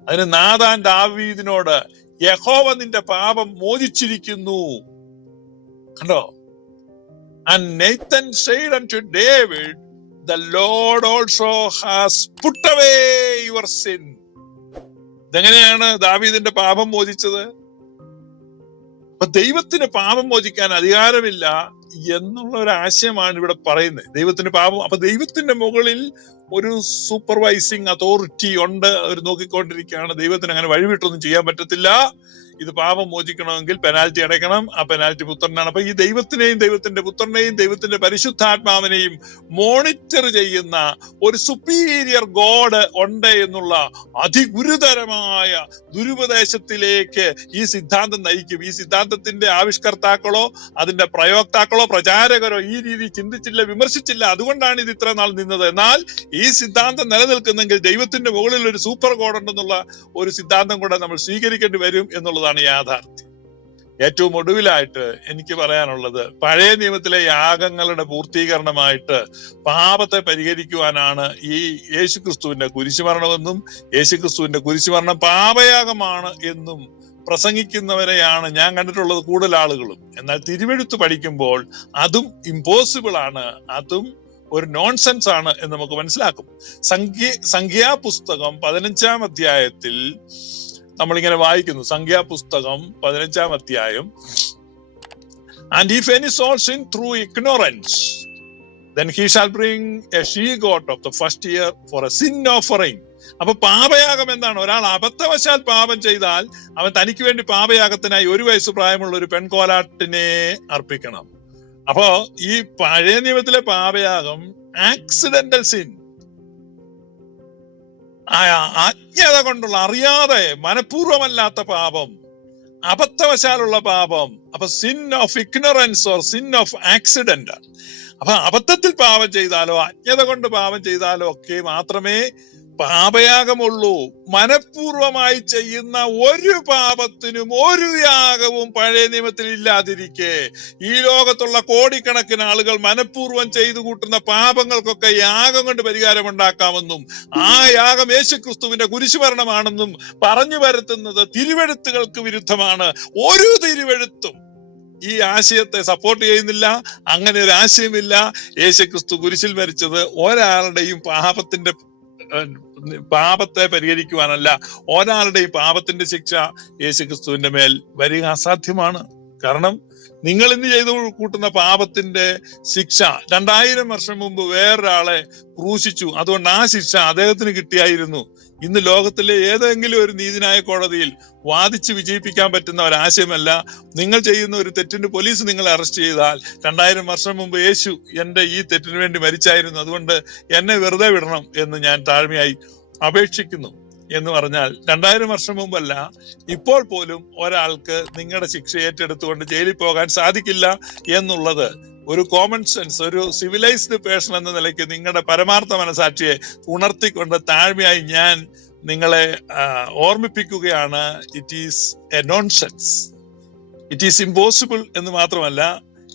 അതിന് നാഥാൻ ദാവീദിനോട് യഹോവ നിന്റെ പാപം മോചിച്ചിരിക്കുന്നു. കണ്ടോ? And Nathan said unto David, the Lord also has put away your sin. ഇതെങ്ങനെയാണ് ദാവീദിന്റെ പാപം മോചിച്ചത്? അപ്പൊ ദൈവത്തിന് പാപം മോചിക്കാൻ അധികാരമില്ല എന്നുള്ള ഒരു ആശയമാണ് ഇവിടെ പറയുന്നത്. ദൈവത്തിന് പാപം, അപ്പൊ ദൈവത്തിന്റെ മുകളിൽ ഒരു സൂപ്പർവൈസിങ് അതോറിറ്റി ഉണ്ട്, അവർ നോക്കിക്കൊണ്ടിരിക്കുകയാണ്. ദൈവത്തിന് അങ്ങനെ വഴിവിട്ടൊന്നും ചെയ്യാൻ പറ്റത്തില്ല. ഇത് പാപം മോചിക്കണമെങ്കിൽ പെനാൽറ്റി അടയ്ക്കണം. ആ പെനാൽറ്റി പുത്രനാണ്. അപ്പൊ ഈ ദൈവത്തിനെയും ദൈവത്തിന്റെ പുത്രനെയും ദൈവത്തിന്റെ പരിശുദ്ധാത്മാവിനെയും മോണിറ്റർ ചെയ്യുന്ന ഒരു സുപ്പീരിയർ ഗോഡ് ഉണ്ട് എന്നുള്ള അതിഗുരുതരമായ ദുരുപദേശത്തിലേക്ക് ഈ സിദ്ധാന്തം നയിക്കും. ഈ സിദ്ധാന്തത്തിന്റെ ആവിഷ്കർത്താക്കളോ അതിന്റെ പ്രയോക്താക്കളോ പ്രചാരകരോ ഈ രീതി ചിന്തിച്ചില്ല, വിമർശിച്ചില്ല. അതുകൊണ്ടാണ് ഇത് ഇത്ര നാൾ നിന്നത്. എന്നാൽ ഈ സിദ്ധാന്തം നിലനിൽക്കുന്നെങ്കിൽ ദൈവത്തിന്റെ മുകളിൽ ഒരു സൂപ്പർ ഗോഡ് ഉണ്ടെന്നുള്ള ഒരു സിദ്ധാന്തം കൂടെ നമ്മൾ സ്വീകരിക്കേണ്ടി വരും എന്നുള്ളതാണ് യാഥാർത്ഥ്യം. ഏറ്റവും ഒടുവിലായിട്ട് എനിക്ക് പറയാനുള്ളത്, പഴയ നിയമത്തിലെ യാഗങ്ങളുടെ പൂർത്തീകരണമായിട്ട് പാപത്തെ പരിഹരിക്കുവാനാണ് ഈ യേശുക്രിസ്തുവിന്റെ കുരിശുമരണമെന്നും യേശുക്രിസ്തുവിന്റെ കുരിശുമരണം പാപയാഗമാണ് എന്നും പ്രസംഗിക്കുന്നവരെയാണ് ഞാൻ കണ്ടിട്ടുള്ളത് കൂടുതൽ ആളുകളും. എന്നാൽ തിരുവെഴുത്ത് പഠിക്കുമ്പോൾ അതും ഇമ്പോസിബിൾ ആണ്, അതും ഒരു നോൺസെൻസ് ആണ് എന്ന് നമുക്ക് മനസ്സിലാക്കും. സംഖ്യാപുസ്തകം 15-ാം അധ്യായത്തിൽ നമ്മളിങ്ങനെ വായിക്കുന്നു. സംഖ്യാപുസ്തകം 15-ാം അധ്യായം, and if any soul sin through ignorance, then he shall bring a she goat of the first year for a sin offering. അപ്പൊ പാപയാഗം എന്താണ്? ഒരാൾ അബദ്ധവശാൽ പാപം ചെയ്താൽ അവൻ തനിക്ക് വേണ്ടി പാപയാഗത്തിനായി 1 വയസ്സ് പ്രായമുള്ള ഒരു പെൺകോലാട്ടിനെ അർപ്പിക്കണം. അപ്പോ ഈ പഴയ നിയമത്തിലെ പാപയാഗം ആക്സിഡന്റൽ സിൻ, അജ്ഞത കൊണ്ടുള്ള, അറിയാതെ മനഃപൂർവമല്ലാത്ത പാപം, അബദ്ധവശാലുള്ള പാപം. അപ്പൊ sin of ignorance or sin of accident. അപ്പൊ അബദ്ധത്തിൽ പാപം ചെയ്താലോ അജ്ഞത കൊണ്ട് പാപം ചെയ്താലോ ഒക്കെ മാത്രമേ പാപയാഗമുള്ളൂ. മനഃപൂർവമായി ചെയ്യുന്ന ഒരു പാപത്തിനും ഒരു യാഗവും പഴയ നിയമത്തിൽ ഇല്ലാതിരിക്കെ ഈ ലോകത്തുള്ള കോടിക്കണക്കിന് ആളുകൾ മനഃപൂർവ്വം ചെയ്തു കൂട്ടുന്ന പാപങ്ങൾക്കൊക്കെ യാഗം കൊണ്ട് പരിഹാരമുണ്ടാക്കാമെന്നും ആ യാഗം യേശുക്രിസ്തുവിന്റെ കുരിശുമരണമാണെന്നും പറഞ്ഞു വരുത്തുന്നത് തിരുവെഴുത്തുകൾക്ക് വിരുദ്ധമാണ്. ഒരു തിരുവെഴുത്തും ഈ ആശയത്തെ സപ്പോർട്ട് ചെയ്യുന്നില്ല. അങ്ങനെ ഒരു ആശയമില്ല. യേശുക്രിസ്തു കുരിശിൽ മരിച്ചത് ഒരാളുടെയും പാപത്തെ പരിഹരിക്കുവാനല്ല. ഒരാളുടെയും പാപത്തിന്റെ ശിക്ഷ യേശുക്രിസ്തുവിന്റെ മേൽ വരിക അസാധ്യമാണ്. കാരണം നിങ്ങൾ ഇന്ന് ചെയ്തു കൂട്ടുന്ന പാപത്തിന്റെ ശിക്ഷ 2000 വർഷം മുമ്പ് വേറൊരാളെ ക്രൂശിച്ചു, അതുകൊണ്ട് ആ ശിക്ഷ അദ്ദേഹത്തിന് കിട്ടിയായിരുന്നു. ഇന്ന് ലോകത്തിലെ ഏതെങ്കിലും ഒരു നീതിന്യായ കോടതിയിൽ വാദിച്ച് വിജയിപ്പിക്കാൻ പറ്റുന്ന ഒരാശയമല്ല. നിങ്ങൾ ചെയ്യുന്ന ഒരു തെറ്റിന് പോലീസ് നിങ്ങളെ അറസ്റ്റ് ചെയ്താൽ 2000 വർഷം മുമ്പ് യേശു എന്റെ ഈ തെറ്റിന് വേണ്ടി മരിച്ചായിരുന്നു, അതുകൊണ്ട് എന്നെ വെറുതെ വിടണം എന്ന് ഞാൻ താഴ്മയായി അപേക്ഷിക്കുന്നു എന്ന് പറഞ്ഞാൽ 2000 വർഷം മുമ്പല്ല, ഇപ്പോൾ പോലും ഒരാൾക്ക് നിങ്ങളുടെ ശിക്ഷ ഏറ്റെടുത്തുകൊണ്ട് ജയിലിൽ പോകാൻ സാധിക്കില്ല എന്നുള്ളത് ഒരു കോമൺ സെൻസ്, ഒരു സിവിലൈസ്ഡ് പേഴ്സൺ എന്ന നിലയ്ക്ക് നിങ്ങളുടെ പരമാർത്ഥ മനസാക്ഷിയെ ഉണർത്തിക്കൊണ്ട് താഴ്മയായി ഞാൻ നിങ്ങളെ ഓർമ്മിപ്പിക്കുകയാണ്, it is a nonsense. It is impossible എന്ന് മാത്രമല്ല,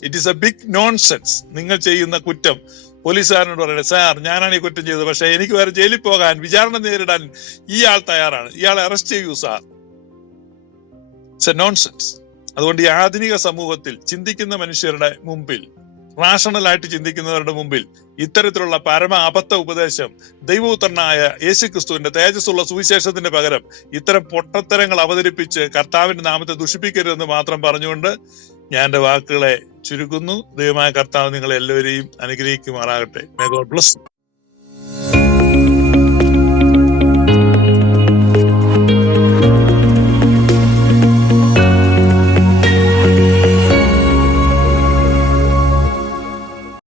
it is a big nonsense. നിങ്ങൾ ചെയ്യുന്ന കുറ്റം പോലീസുകാരനോട് പറയട്ടെ, സാർ ഞാനാണ് ഈ കുറ്റം ചെയ്തത്, പക്ഷെ എനിക്ക് വേറെ ജയിലിൽ പോകാൻ, വിചാരണ നേരിടാൻ ഇയാൾ തയ്യാറാണ്, ഇയാളെ അറസ്റ്റ് ചെയ്യൂ സാർ. It's A nonsense. അതുകൊണ്ട് ഈ ആധുനിക സമൂഹത്തിൽ ചിന്തിക്കുന്ന മനുഷ്യരുടെ മുമ്പിൽ, റാഷണലായിട്ട് ചിന്തിക്കുന്നവരുടെ മുമ്പിൽ ഇത്തരത്തിലുള്ള പരമ അബദ്ധ ഉപദേശം, ദൈവപുത്രനായ യേശുക്രിസ്തുവിന്റെ തേജസ്സുള്ള സുവിശേഷത്തിന്റെ പകരം ഇത്തരം പൊട്ടത്തരങ്ങൾ അവതരിപ്പിച്ച് കർത്താവിന്റെ നാമത്തെ ദുഷിപ്പിക്കരുതെന്ന് മാത്രം പറഞ്ഞുകൊണ്ട് ഞാൻ എന്റെ വാക്കുകളെ ചുരുക്കുന്നു. ദൈവമായ കർത്താവ് നിങ്ങളെ എല്ലാവരെയും അനുഗ്രഹിക്കുമാറാകട്ടെ. May God bless.